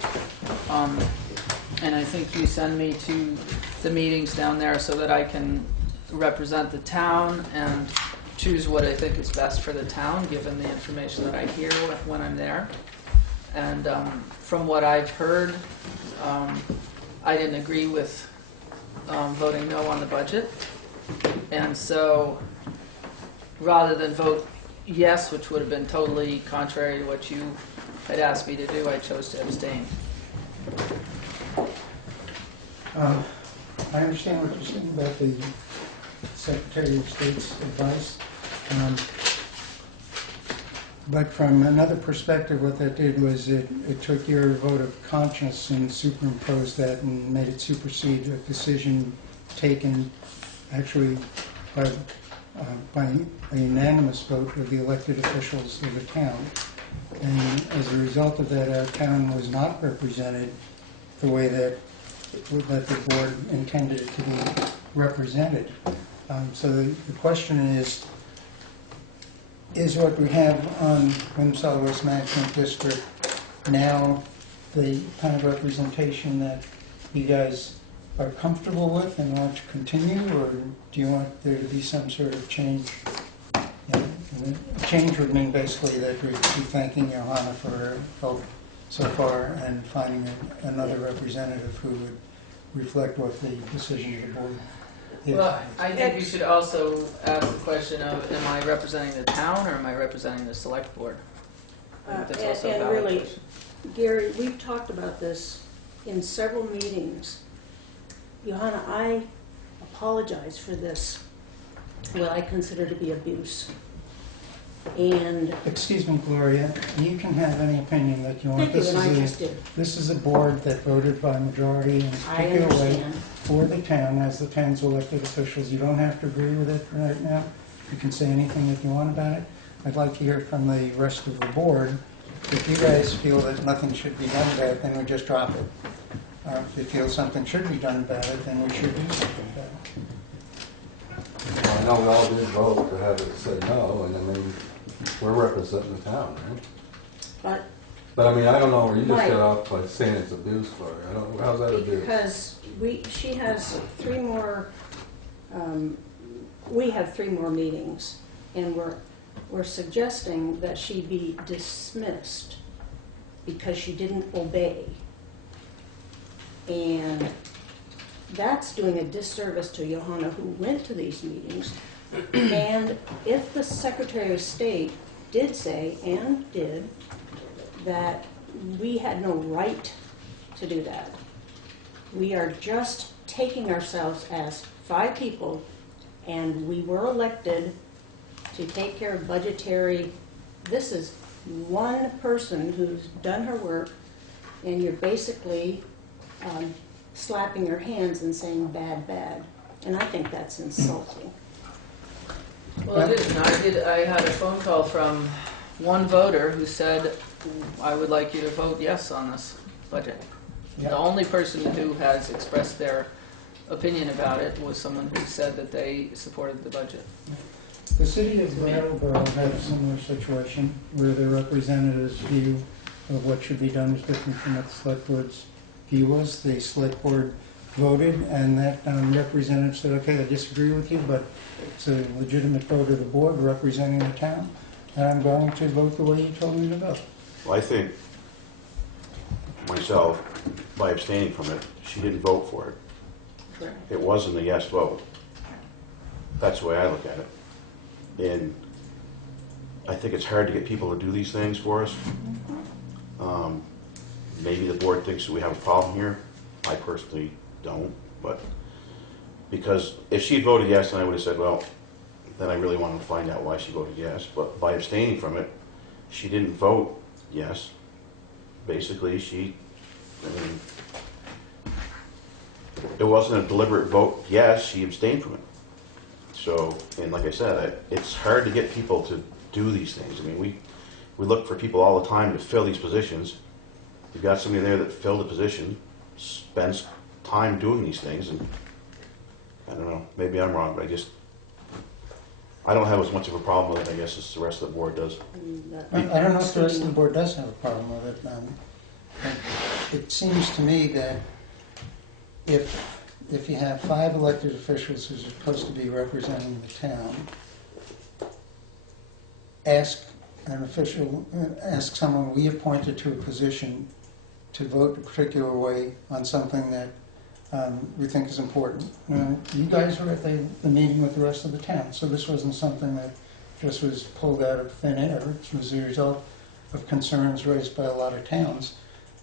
And I think you send me to the meetings down there so that I can represent the town and choose what I think is best for the town, given the information that I hear when I'm there. And from what I've heard, I didn't agree with voting no on the budget. And so rather than vote yes, which would have been totally contrary to what you had asked me to do, I chose to abstain. I understand what you're saying about the Secretary of State's advice. But from another perspective, what that did was it took your vote of conscience and superimposed that and made it supersede a decision taken actually by a unanimous vote of the elected officials of the town. And as a result of that, our town was not represented the way that the board intended it to be represented. So the question is what we have on Wyndham Solid Waste Management District now the kind of representation that you guys are comfortable with and want to continue, or do you want there to be some sort of change? Change would mean basically that we'd be thanking Johanna for her help so far and finding another representative who would reflect what the decision of the board is. Well, I think you should also ask the question of, am I representing the town or am I representing the select board? I think that's also a And valid really, question. Gary, we've talked about this in several meetings. Johanna, I apologize for this, what I consider to be abuse. And Excuse me, Gloria, you can have any opinion that you want. thank you, and I just did. This is a board that voted by majority in a I particular way understand. for the town as the town's elected officials. You don't have to agree with it right now. You can say anything that you want about it. I'd like to hear from the rest of the board. If you guys feel that nothing should be done about it, then we just drop it. If you feel something should be done about it, then we should do something about it. Well, I know we all did vote to have it say no, and I mean, we're representing the town, right? But I mean, I don't know where you just Right. got off by saying it's abuse, Gloria. I don't, how's that abuse? Because she has 3 more, we have 3 more meetings, and we're suggesting that she be dismissed because she didn't obey. And that's doing a disservice to Johanna, who went to these meetings. And if the Secretary of State did say, and did, that we had no right to do that, We are just taking ourselves as 5 people, and we were elected to take care of budgetary. This is one person who's done her work, and you're basically slapping your hands and saying bad, bad. And I think that's insulting. Well, it isn't. I had a phone call from one voter who said, I would like you to vote yes on this budget. Yeah. The only person who has expressed their opinion about it was someone who said that they supported the budget. The city of Brattleboro had a similar situation where their representatives' view of what should be done was different from what the select board's view was. The select board voted, and that representative said, okay, I disagree with you, but it's a legitimate vote of the board representing the town, and I'm going to vote the way you told me to vote. Well, I think myself, by abstaining from it, she didn't vote for it. Correct. It wasn't a yes vote. That's the way I look at it. And I think it's hard to get people to do these things for us. Maybe the board thinks that we have a problem here. I personally don't, but because if she'd voted yes, then I would have said, well, then I really wanted to find out why she voted yes. But by abstaining from it, she didn't vote yes. Basically, it wasn't a deliberate vote yes, she abstained from it. So, and like I said, it's hard to get people to do these things. I mean, we look for people all the time to fill these positions. You've got somebody there that filled a position, spends time doing these things, and I don't know, maybe I'm wrong, but I don't have as much of a problem with it, I guess, as the rest of the board does. I don't know if the rest of the board does have a problem with it. It seems to me that if you have 5 elected officials who are supposed to be representing the town, ask someone we appointed to a position to vote a particular way on something that we think is important. You guys were at the meeting with the rest of the town, so this wasn't something that just was pulled out of thin air. It was the result of concerns raised by a lot of towns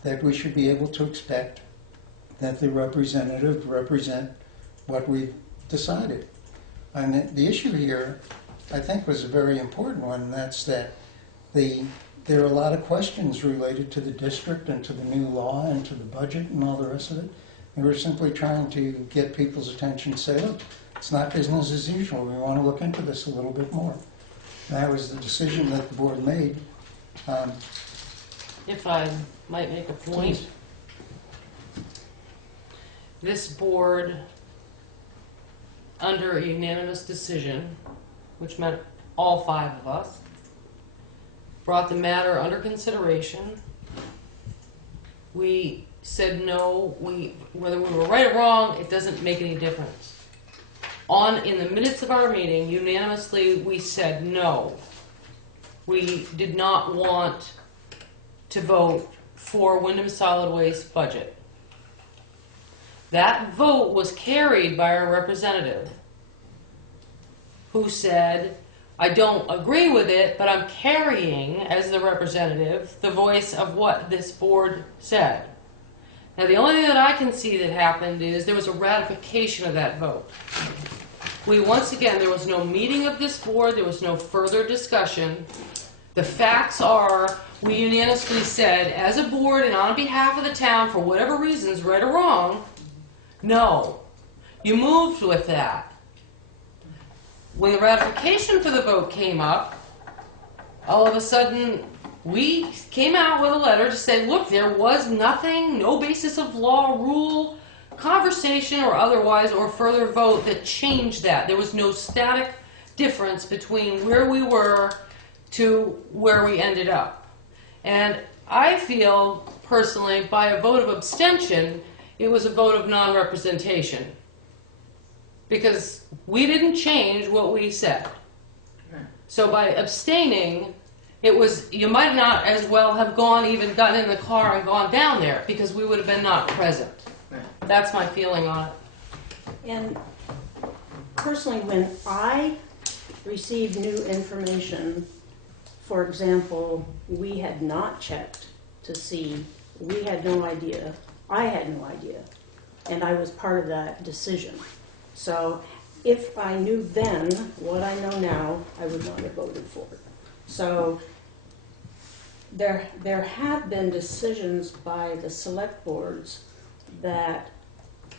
that we should be able to expect that the representative represent what we've decided. And the issue here, I think, was a very important one, and that's that there are a lot of questions related to the district and to the new law and to the budget and all the rest of it. And we're simply trying to get people's attention, say, look, it's not business as usual. We want to look into this a little bit more. And that was the decision that the board made. If I might make a point, this board, under a unanimous decision, which meant all 5 of us, brought the matter under consideration. We said no, whether we were right or wrong, it doesn't make any difference. In the minutes of our meeting, unanimously, we said no. We did not want to vote for Wyndham Solid Waste budget. That vote was carried by our representative, who said, I don't agree with it, but I'm carrying, as the representative, the voice of what this board said. Now, the only thing that I can see that happened is there was a ratification of that vote. Once again, there was no meeting of this board, there was no further discussion. The facts are, we unanimously said, as a board and on behalf of the town, for whatever reasons, right or wrong, no. You moved with that. When the ratification for the vote came up, all of a sudden, we came out with a letter to say, look, there was nothing, no basis of law, rule, conversation, or otherwise, or further vote that changed that. There was no static difference between where we were to where we ended up. And I feel, personally, by a vote of abstention, it was a vote of non-representation. Because we didn't change what we said. So by abstaining, it was, you might not as well have even gotten in the car and gone down there, because we would have been not present. That's my feeling on it. And personally, when I received new information, for example, we had not checked to see, we had no idea, I had no idea and I was part of that decision. So if I knew then what I know now, I would not have voted for it. So there have been decisions by the select boards that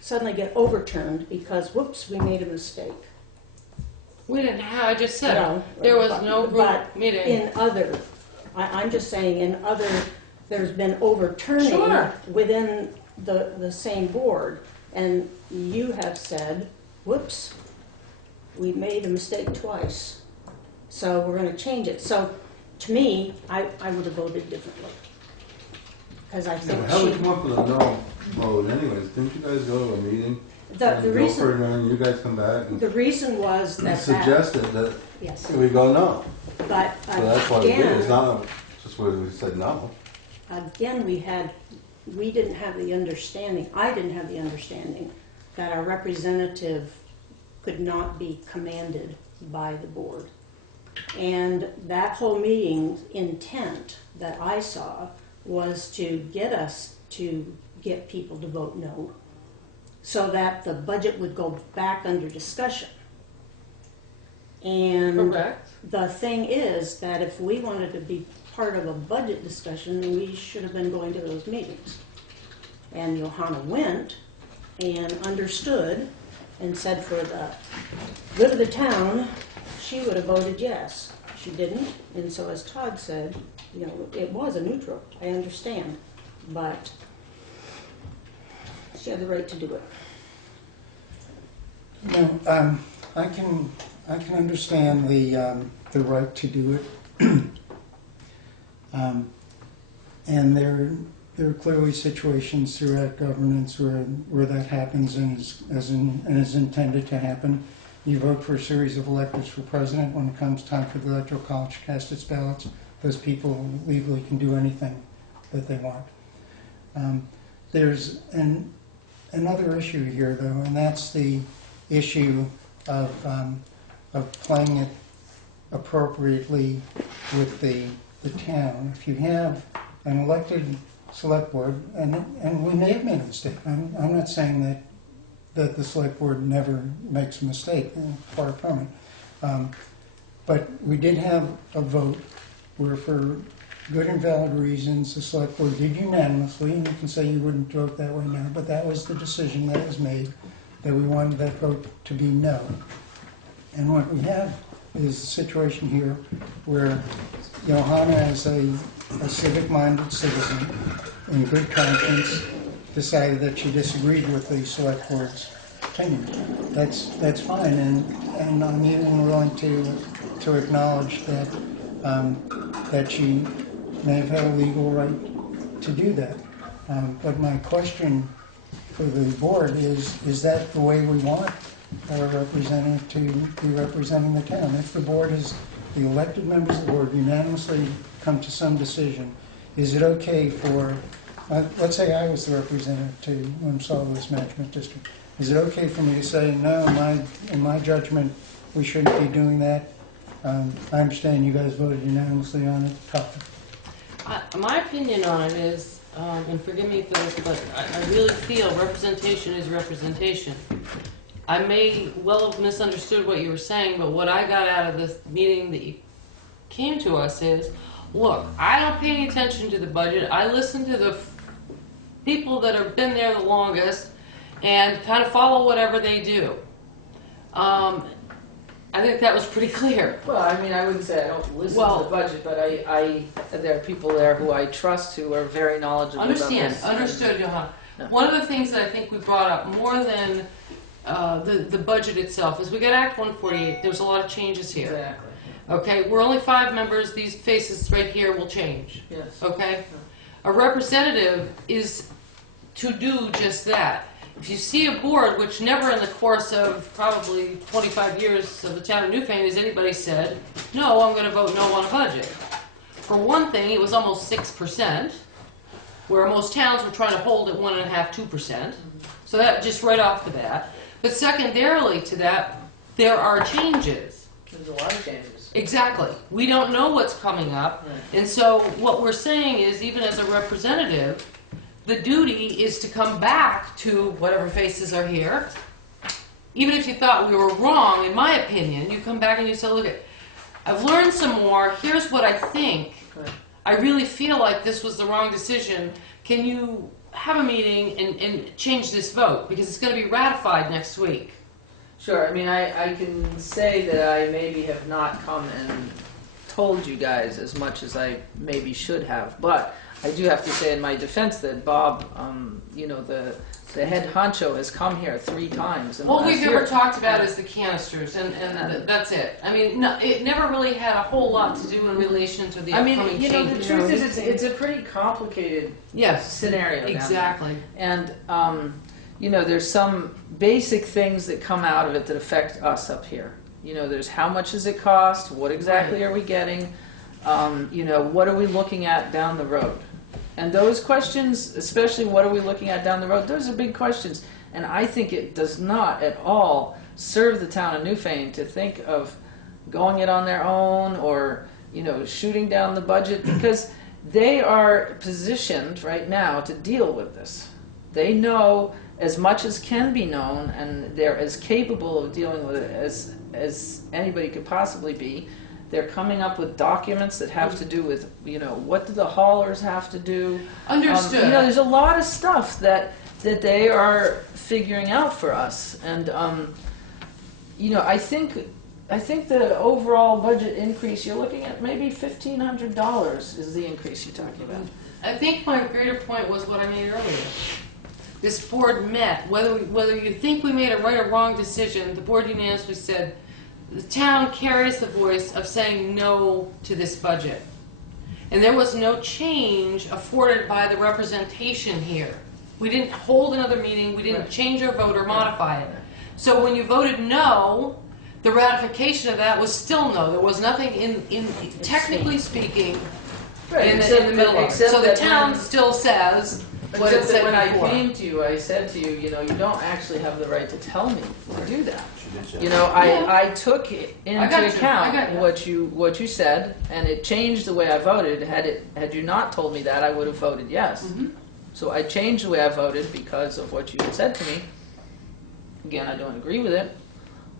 suddenly get overturned because, whoops, we made a mistake. We didn't have, I just said, No, there was but- no group but meeting. In other, I'm just saying, in other, there's been overturning Sure. within the same board, and you have said, whoops, we made a mistake twice, so we're gonna change it. So, to me, I would have voted differently. Because I Yeah, think but how we she, come up with a no vote anyways? Didn't you guys go to a meeting? the And reason, Guilford and you guys come back and the reason was that, suggested that yes, we go no. but So that's why we did it. It's again, not just where we said no. we didn't have the understanding, I didn't have the understanding that our representative could not be commanded by the board. And that whole meeting's intent that I saw was to get us to get people to vote no, so that the budget would go back under discussion. And Correct. the thing is that if we wanted to be part of a budget discussion, then we should have been going to those meetings. And Johanna went and understood and said for the good of the town, she would have voted yes. She didn't, and so as Todd said, you know, it was a neutral, I understand, but she had the right to do it. No, I can understand the right to do it. And there are clearly situations throughout governance where that happens and is intended to happen. You vote for a series of electors for president. When it comes time for the electoral college to cast its ballots, those people legally can do anything that they want. There's another issue here, though, and that's the issue of playing it appropriately with the town. If you have an elected select board, and we may have made a mistake. I'm not saying that the select board never makes a mistake, far from it. But we did have a vote where, for good and valid reasons, the select board did unanimously, and you can say you wouldn't vote that way now, but that was the decision that was made, that we wanted that vote to be no. And what we have is a situation here where Johanna, as a civic-minded citizen, in good conscience, decided that she disagreed with the select board's opinion. That's fine, and I'm even willing to acknowledge that that she may have had a legal right to do that. But my question for the board is that the way we want our representative to be representing the town? If the board is, the elected members of the board unanimously come to some decision, is it okay for, let's say I was the representative to Solid Waste Management District, is it okay for me to say, no, in my judgment, we shouldn't be doing that? I understand you guys voted unanimously on it. Tough. My opinion on it is, and forgive me for this, but I really feel representation is representation. I may well have misunderstood what you were saying, but what I got out of this meeting that you came to us is, look, I don't pay any attention to the budget. I listen to the people that have been there the longest and kind of follow whatever they do. I think that was pretty clear. Well, I mean, I wouldn't say I don't listen to the budget, but there are people there who I trust who are very knowledgeable about this. Understood, Johanna. No. One of the things that I think we brought up more than the budget itself is we got Act 148. There's a lot of changes here. Exactly. Okay, we're only 5 members. These faces right here will change. Yes. Okay? A representative is to do just that. If you see a board, which never in the course of probably 25 years of the town of Newfane has anybody said, no, I'm going to vote no on a budget. For one thing, it was almost 6%, where most towns were trying to hold at 1.5%, 2%. So that just right off the bat. But secondarily to that, there are changes. There's a lot of changes. Exactly. We don't know what's coming up. Right. And so what we're saying is, even as a representative, the duty is to come back to whatever faces are here. Even if you thought we were wrong, in my opinion, you come back and you say, look, I've learned some more, here's what I think. Right. I really feel like this was the wrong decision. Can you have a meeting and change this vote? Because it's going to be ratified next week. Sure, I mean, I can say that I maybe have not come and told you guys as much as I maybe should have, but I do have to say in my defense that Bob, you know, the head honcho has come here 3 times in the All last we've year. ever talked about is the canisters, and that's it. I mean, no, it never really had a whole lot to do in relation to the I upcoming mean, you know, the changes. truth is it's a pretty complicated Yes, scenario down there. exactly. And, you know, there's some basic things that come out of it that affect us up here. You know, there's how much does it cost? What exactly are we getting? You know, what are we looking at down the road? And those questions, especially what are we looking at down the road, those are big questions. And I think it does not at all serve the town of Newfane to think of going it on their own or, you know, shooting down the budget, because they are positioned right now to deal with this. They know as much as can be known, and they're as capable of dealing with it as anybody could possibly be. They're coming up with documents that have to do with, you know, what do the haulers have to do? Understood. You know, there's a lot of stuff that they are figuring out for us, and you know, I think the overall budget increase you're looking at maybe $1,500 is the increase you're talking about. I think my greater point was what I made earlier. This board met, whether you think we made a right or wrong decision, the board unanimously said, the town carries the voice of saying no to this budget. And there was no change afforded by the representation here. We didn't hold another meeting, we didn't change our vote or modify it. So when you voted no, the ratification of that was still no. There was nothing in technically speaking, in the middle of it. So the town still says what it Except that said when before. I came to you, I said to you, you know, you don't actually have the right to tell me to do that. She did say You that. know, Yeah. I took I got you. into I got account you. what you said, and it changed the way I voted. Had you not told me that, I would have voted yes. Mhm. So I changed the way I voted because of what you had said to me. Again, I don't agree with it,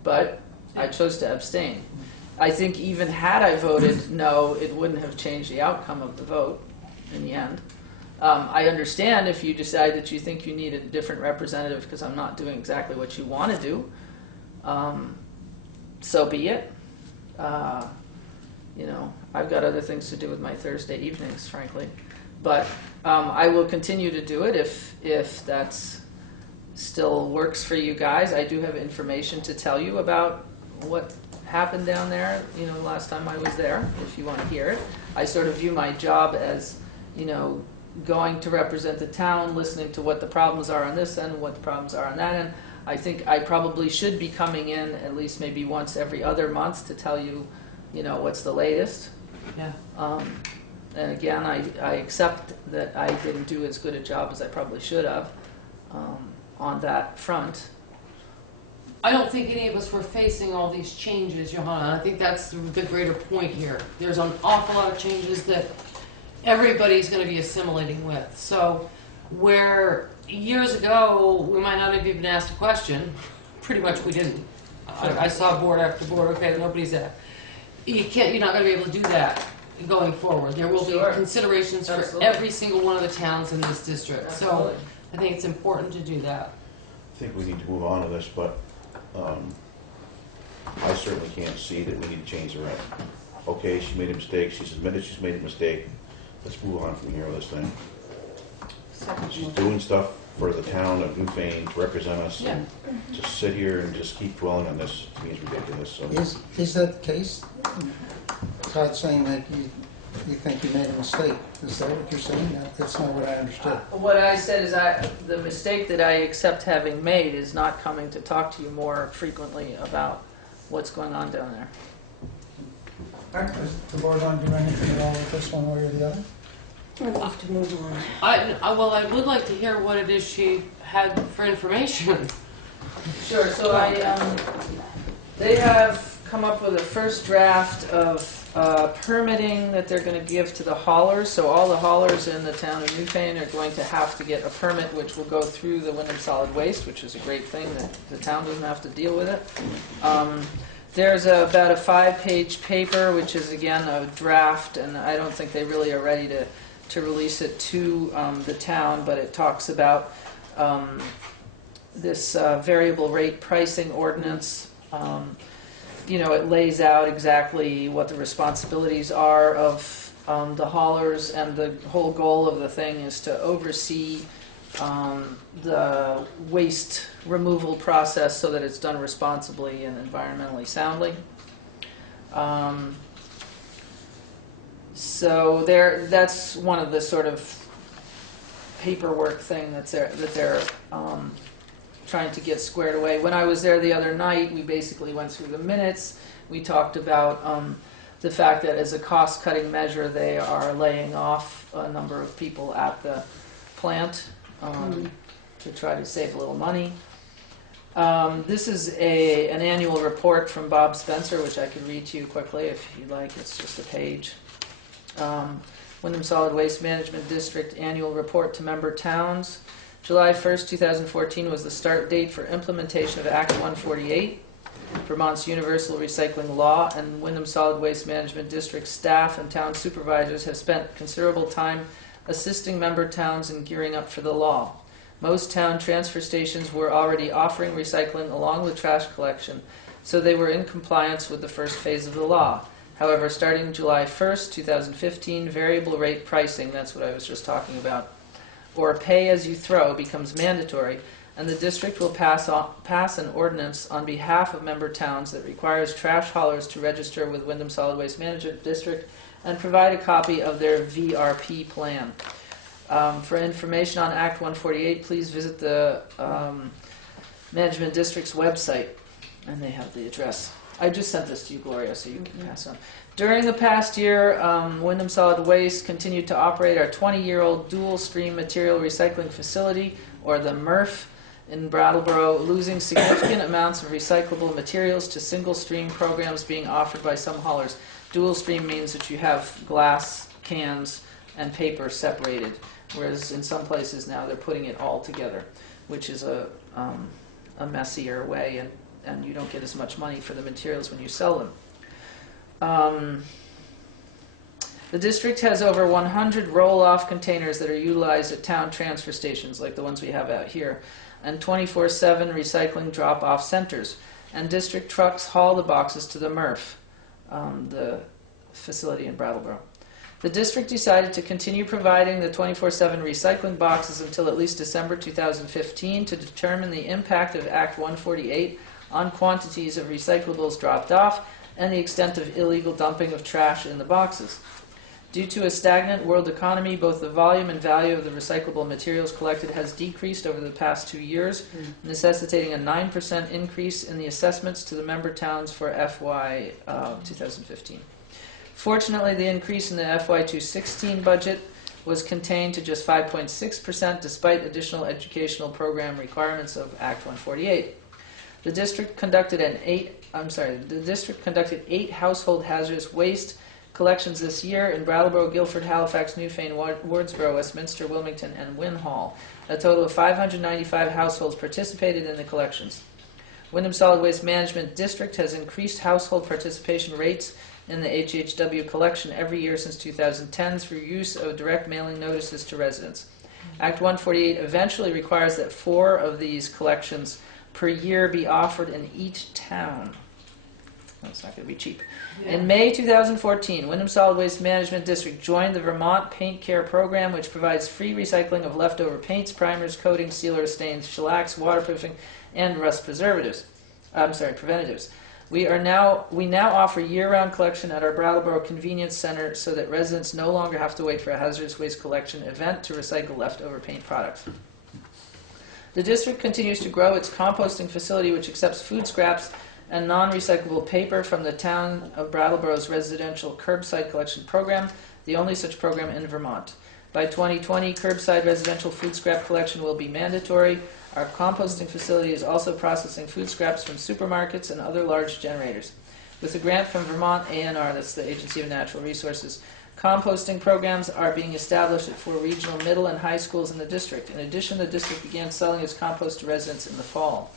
but I chose to abstain. I think even had I voted no, it wouldn't have changed the outcome of the vote in the end. I understand if you decide that you think you need a different representative because I'm not doing exactly what you want to do. So be it. You know, I've got other things to do with my Thursday evenings, frankly. But I will continue to do it if that's still works for you guys. I do have information to tell you about what happened down there, you know, last time I was there, if you want to hear it. I sort of view my job as, you know, going to represent the town, listening to what the problems are on this end and what the problems are on that end. I think I probably should be coming in at least maybe once every other month to tell you, you know, what's the latest. Yeah. And again, I accept that I didn't do as good a job as I probably should have on that front. I don't think any of us were facing all these changes, Johanna. I think that's the greater point here. There's an awful lot of changes that everybody's going to be assimilating with. So where years ago we might not have even asked a question, pretty much we didn't. I saw board after board, okay, nobody's there. You're not going to be able to do that going forward. There will Sure. be considerations for Absolutely. every single one of the towns in this district. Absolutely. So I think it's important to do that. I think we need to move on to this, but I certainly can't see that we need to change the rent. Okay, she made a mistake, she's admitted she's made a mistake, let's move on from here with this thing. She's doing stuff for the town of Newfane to represent us. Yeah. Just sit here and just keep dwelling on this, to me is ridiculous, so. Is that the case? Todd saying that you think you made a mistake. Is that what you're saying? No, that's not what I understood. What I said is the mistake that I accept having made is not coming to talk to you more frequently about what's going on down there. Does the board want to do anything at all with this one way or the other? I'd love to move on. Well, I would like to hear what it is she had for information. Sure, so they have come up with a first draft of permitting that they're going to give to the haulers. So all the haulers in the town of Newfane are going to have to get a permit, which will go through the Wyndham Solid Waste, which is a great thing that the town doesn't have to deal with it. There's about a 5-page paper, which is again a draft, and I don't think they really are ready to release it to the town, but it talks about this variable rate pricing ordinance. You know, it lays out exactly what the responsibilities are of the haulers, and the whole goal of the thing is to oversee the waste removal process so that it's done responsibly and environmentally soundly. So that's one of the sort of paperwork thing that they're trying to get squared away. When I was there the other night, we basically went through the minutes. We talked about the fact that as a cost-cutting measure, they are laying off a number of people at the plant to try to save a little money. This is an annual report from Bob Spencer, which I could read to you quickly if you'd like. It's just a page. Wyndham Solid Waste Management District Annual Report to Member Towns. July 1st, 2014 was the start date for implementation of Act 148, Vermont's Universal Recycling Law, and Wyndham Solid Waste Management District staff and town supervisors have spent considerable time assisting member towns in gearing up for the law. Most town transfer stations were already offering recycling along with trash collection, so they were in compliance with the first phase of the law. However, starting July 1st, 2015, variable rate pricing, that's what I was just talking about, or pay as you throw becomes mandatory, and the district will pass an ordinance on behalf of member towns that requires trash haulers to register with Wyndham Solid Waste Management District and provide a copy of their VRP plan. For information on Act 148, please visit the Management District's website, and they have the address. I just sent this to you, Gloria, so you can pass on. During the past year, Wyndham Solid Waste continued to operate our 20-year-old dual stream material recycling facility, or the MRF, in Brattleboro, losing significant amounts of recyclable materials to single stream programs being offered by some haulers. Dual stream means that you have glass, cans, and paper separated, whereas in some places now they're putting it all together, which is a messier way, and you don't get as much money for the materials when you sell them. The district has over 100 roll-off containers that are utilized at town transfer stations, like the ones we have out here, and 24/7 recycling drop-off centers. And district trucks haul the boxes to the MRF, the facility in Brattleboro. The district decided to continue providing the 24/7 recycling boxes until at least December 2015 to determine the impact of Act 148 on quantities of recyclables dropped off and the extent of illegal dumping of trash in the boxes. Due to a stagnant world economy, both the volume and value of the recyclable materials collected has decreased over the past 2 years, necessitating a 9% increase in the assessments to the member towns for FY 2015. Fortunately, the increase in the FY 2016 budget was contained to just 5.6% despite additional educational program requirements of Act 148. The district conducted 8 household hazardous waste collections this year in Brattleboro, Guilford, Halifax, Newfane, Wardsboro, Westminster, Wilmington, and Winhall. A total of 595 households participated in the collections. Wyndham Solid Waste Management District has increased household participation rates in the HHW collection every year since 2010 through use of direct mailing notices to residents. Act 148 eventually requires that 4 of these collections per year be offered in each town. That's not going to be cheap. Yeah. In May 2014, Wyndham Solid Waste Management District joined the Vermont Paint Care Program, which provides free recycling of leftover paints, primers, coatings, sealers, stains, shellacs, waterproofing, and rust preventatives. We now offer year-round collection at our Brattleboro Convenience Center so that residents no longer have to wait for a hazardous waste collection event to recycle leftover paint products. The district continues to grow its composting facility, which accepts food scraps and non-recyclable paper from the town of Brattleboro's residential curbside collection program, the only such program in Vermont. By 2020, curbside residential food scrap collection will be mandatory. Our composting facility is also processing food scraps from supermarkets and other large generators. With a grant from Vermont ANR, that's the Agency of Natural Resources, composting programs are being established at 4 regional middle and high schools in the district. In addition, the district began selling its compost to residents in the fall.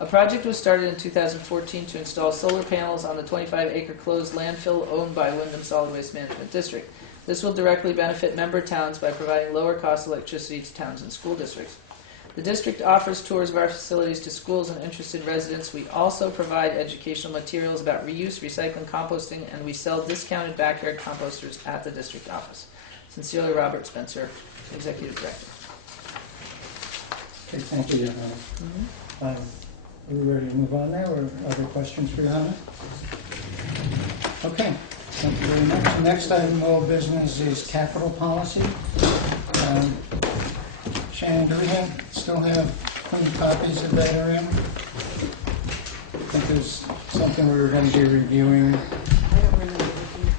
A project was started in 2014 to install solar panels on the 25-acre closed landfill owned by Wyndham Solid Waste Management District. This will directly benefit member towns by providing lower-cost electricity to towns and school districts. The district offers tours of our facilities to schools and interested residents. We also provide educational materials about reuse, recycling, composting, and we sell discounted backyard composters at the district office. Sincerely, Robert Spencer, Executive Director. Okay, thank you, Johanna. Are we ready to move on now, or other questions for Johanna? Okay, thank you very much. The next item of old business is capital policy. Shannon, do we still have clean copies of that around? I think there's something we were going to be reviewing. I don't remember looking.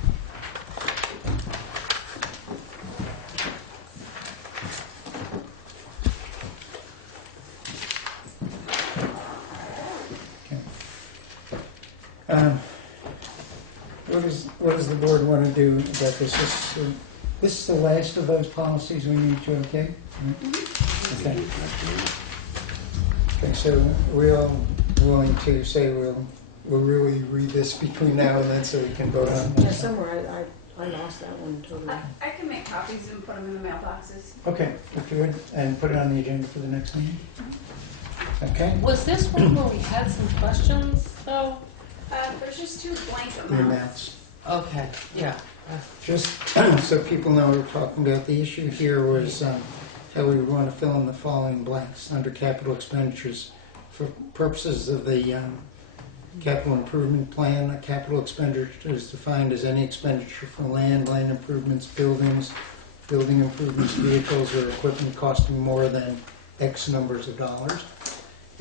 What does the board want to do about this? This is the last of those policies we need to okay? Okay. Okay, so we're all willing to say we'll really read this between now and then so we can vote on it. Yeah, somewhere I lost that one totally. I can make copies and put them in the mailboxes. Okay, if you would, and put it on the agenda for the next meeting. Okay? Was this one where we had some questions, though? There's just 2 blank The amounts. amounts. Okay, yeah. Just so people know what we're talking about, the issue here was how we want to fill in the following blanks under capital expenditures. For purposes of the capital improvement plan, a capital expenditure is defined as any expenditure for land improvements, buildings, building improvements, vehicles, or equipment costing more than X numbers of dollars.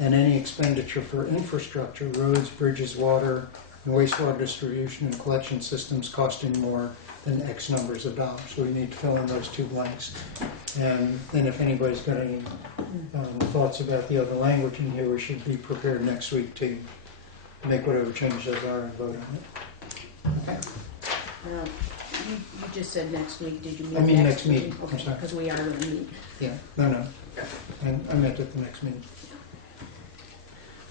And any expenditure for infrastructure, roads, bridges, water, and wastewater distribution and collection systems costing more than X numbers of dollars. So we need to fill in those 2 blanks. And then if anybody's got any thoughts about the other language in here, we should be prepared next week to make whatever changes those are and vote on it. Okay? You just said next week, did you mean I mean next next meeting. meeting? I'm Okay, sorry. because we are going to meet. Yeah, no. And I meant at the next meeting.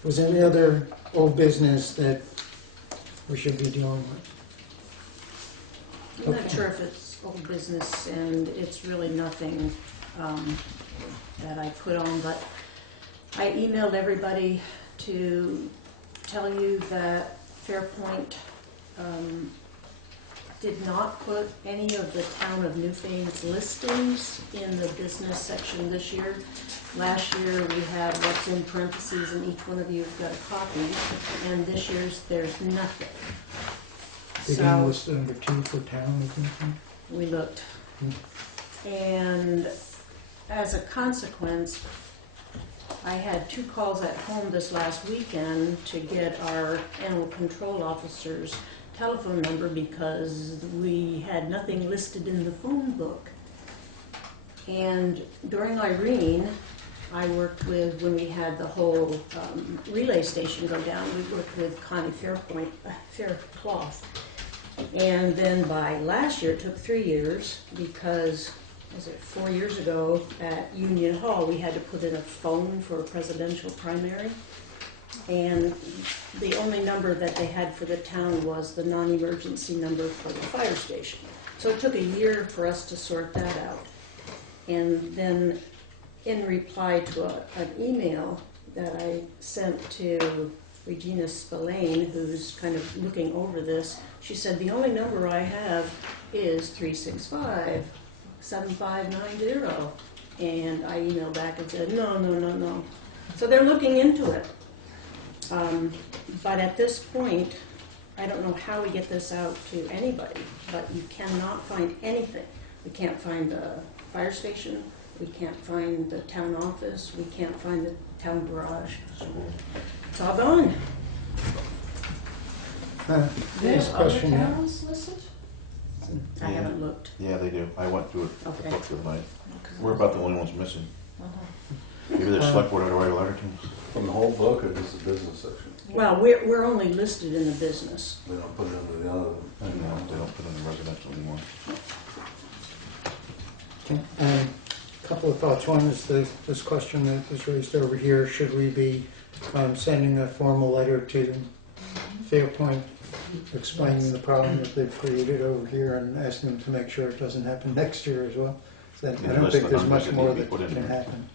Was there any other old business that we should be dealing with? I'm not Okay. sure if it's old business, and it's really nothing that I put on, but I emailed everybody to tell you that Fairpoint did not put any of the town of Newfane's listings in the business section this year. Last year, we had what's in parentheses, and each one of you have got a copy, and this year's, there's nothing. They So- didn't list it under 2 for town or something? We looked. And as a consequence, I had 2 calls at home this last weekend to get our animal control officer's telephone number because we had nothing listed in the phone book. And during Irene, I worked with, when we had the whole relay station go down, we worked with Connie Faircloth. And then by last year, it took 3 years because, was it 4 years ago at Union Hall, we had to put in a phone for a presidential primary. And the only number that they had for the town was the non-emergency number for the fire station. So it took a year for us to sort that out. And then in reply to an email that I sent to Regina Spillane, who's kind of looking over this, she said, the only number I have is 365-7590. And I emailed back and said, no. So they're looking into it. But at this point, I don't know how we get this out to anybody, but you cannot find anything. We can't find the fire station, we can't find the town office, we can't find the town garage. It's all gone. This question, Other towns listed? I haven't looked. Yeah, they do. I went through it Okay. the night. We're about the only ones missing. Maybe the select board ought to write a letter to them. From the whole book or just the business section? Well, we're only listed in the business. They don't put it under the other. No, they don't put it in residential anymore. Okay, couple of thoughts. One is this question that was raised over here, should we be sending a formal letter to Fairpoint explaining the problem that they've created over here and asking them to make sure it doesn't happen next year as well? So I Yeah, don't list think the there's numbers much that more need to be that put in can there. happen.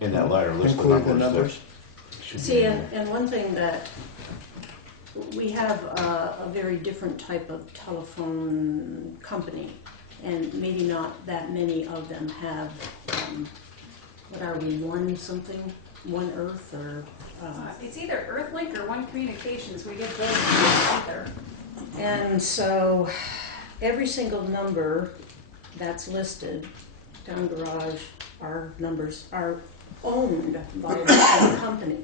In that letter, list the Include the numbers. numbers. that should be See, in there. and one thing that, we have a very different type of telephone company, and maybe not that many of them have, what are we, One Earth, or, It's either Earthlink or One Communications, we get those either. and so every single number that's listed, town garage, our numbers are owned by the same company.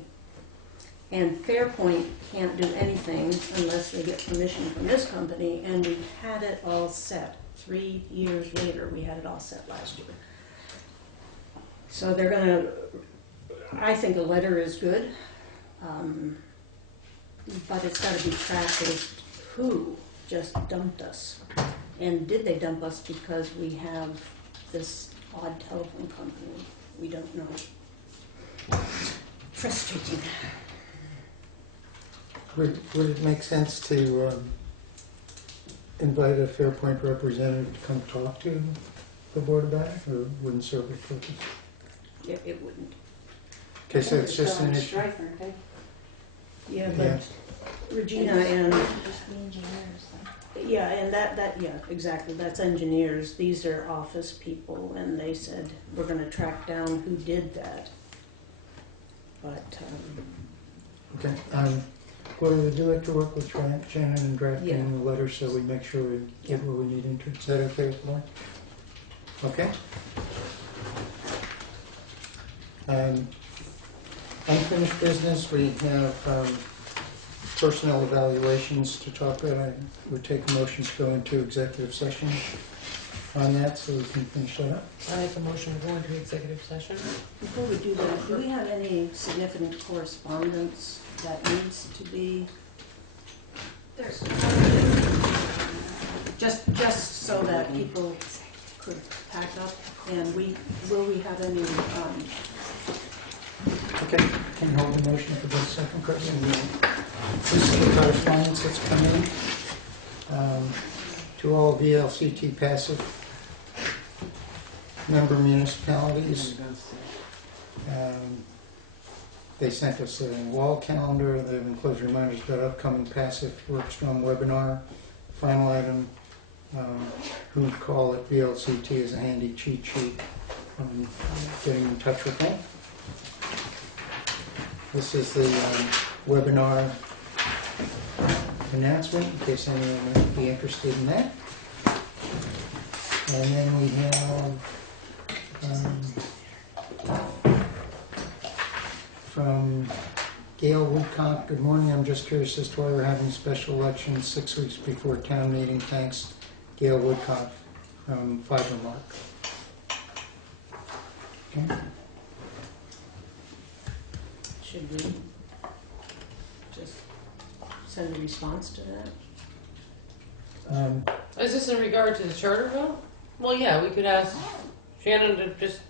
And Fairpoint can't do anything unless they get permission from this company, and we had it all set. 3 years later, we had it all set last year. So they're gonna, I think a letter is good, but it's gotta be tracked as who just dumped us. And did they dump us because we have this odd telephone company? We don't know. Frustrating. Would it make sense to invite a Fairpoint representative to come talk to the board about it, or wouldn't serve a purpose? It wouldn't. Okay, so it's just an issue. Stryker, okay? Yeah, Yeah. but Regina and, yeah, and yeah, exactly, that's engineers. These are office people, and they said, we're gonna track down who did that. But, Okay, well, would you like to work with Shannon in drafting Yeah. the letter so we make sure we get what we need into it? Is that okay with the board? Okay. Unfinished business, we have personnel evaluations to talk about. I would take a motion to go into executive session on that so we can finish that up. I make a motion to go into executive session. before we do that, do we have any significant correspondence that needs to be, There's just so that people could pack up? And will we have any, Okay, can you hold the motion for just a second, Chris? This is the correspondence that's come in to all VLCT passive member municipalities. They sent us a wall calendar. They've enclosed reminders about upcoming passive workstrong webinar. Final item, who'd call it VLCT is a handy cheat sheet on getting in touch with them. This is the webinar announcement, in case anyone might be interested in that. And then we have from Gail Woodcock, good morning. I'm just curious as to why we're having special elections 6 weeks before town meeting. Thanks, Gail Woodcock from Fibermark. Okay. should we just send a response to that? Is this in regard to the charter vote? Well, yeah, we could ask Shannon to just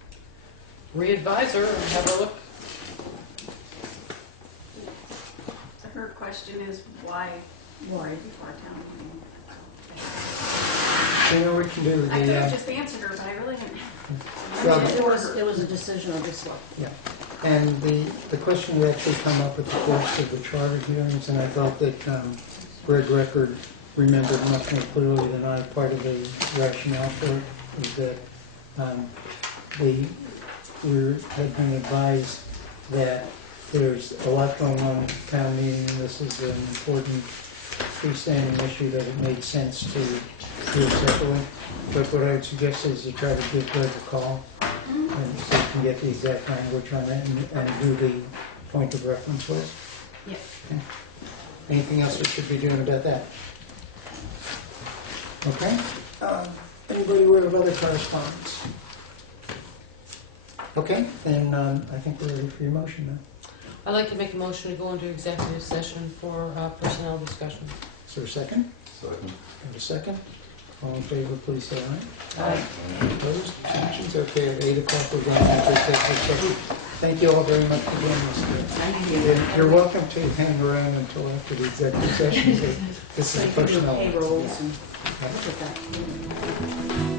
re-advise her and have her look. Her question is why Why? before town meeting? You know, we can do I could have the, just answered her, but I really didn't. Well, It was a decision of this law. and the question would actually come up at the course of the charter hearings, and I thought that Greg Record remembered much more clearly than I. Part of the rationale for it is that we had been advised that there's a lot going on at the town meeting, and this is an important freestanding issue that it made sense to do it separately. But what I would suggest is you try to give Greg a call, and so you can get the exact language on that and who the point of reference was. Yeah. Okay. Anything else we should be doing about that? Okay. Anybody aware of other correspondence? Okay, then I think we're ready for your motion now. I'd like to make a motion to go into executive session for personnel discussion. Is there a second? Second. Have a second? All in favor, please say aye. Aye. Opposed, abstentions? Okay, at 8 o'clock, we're going into executive session. Thank you all very much for joining us today. Thank you. You're welcome to hang around until after the executive session. This is So you can do personnel. payrolls and Yeah. look at that.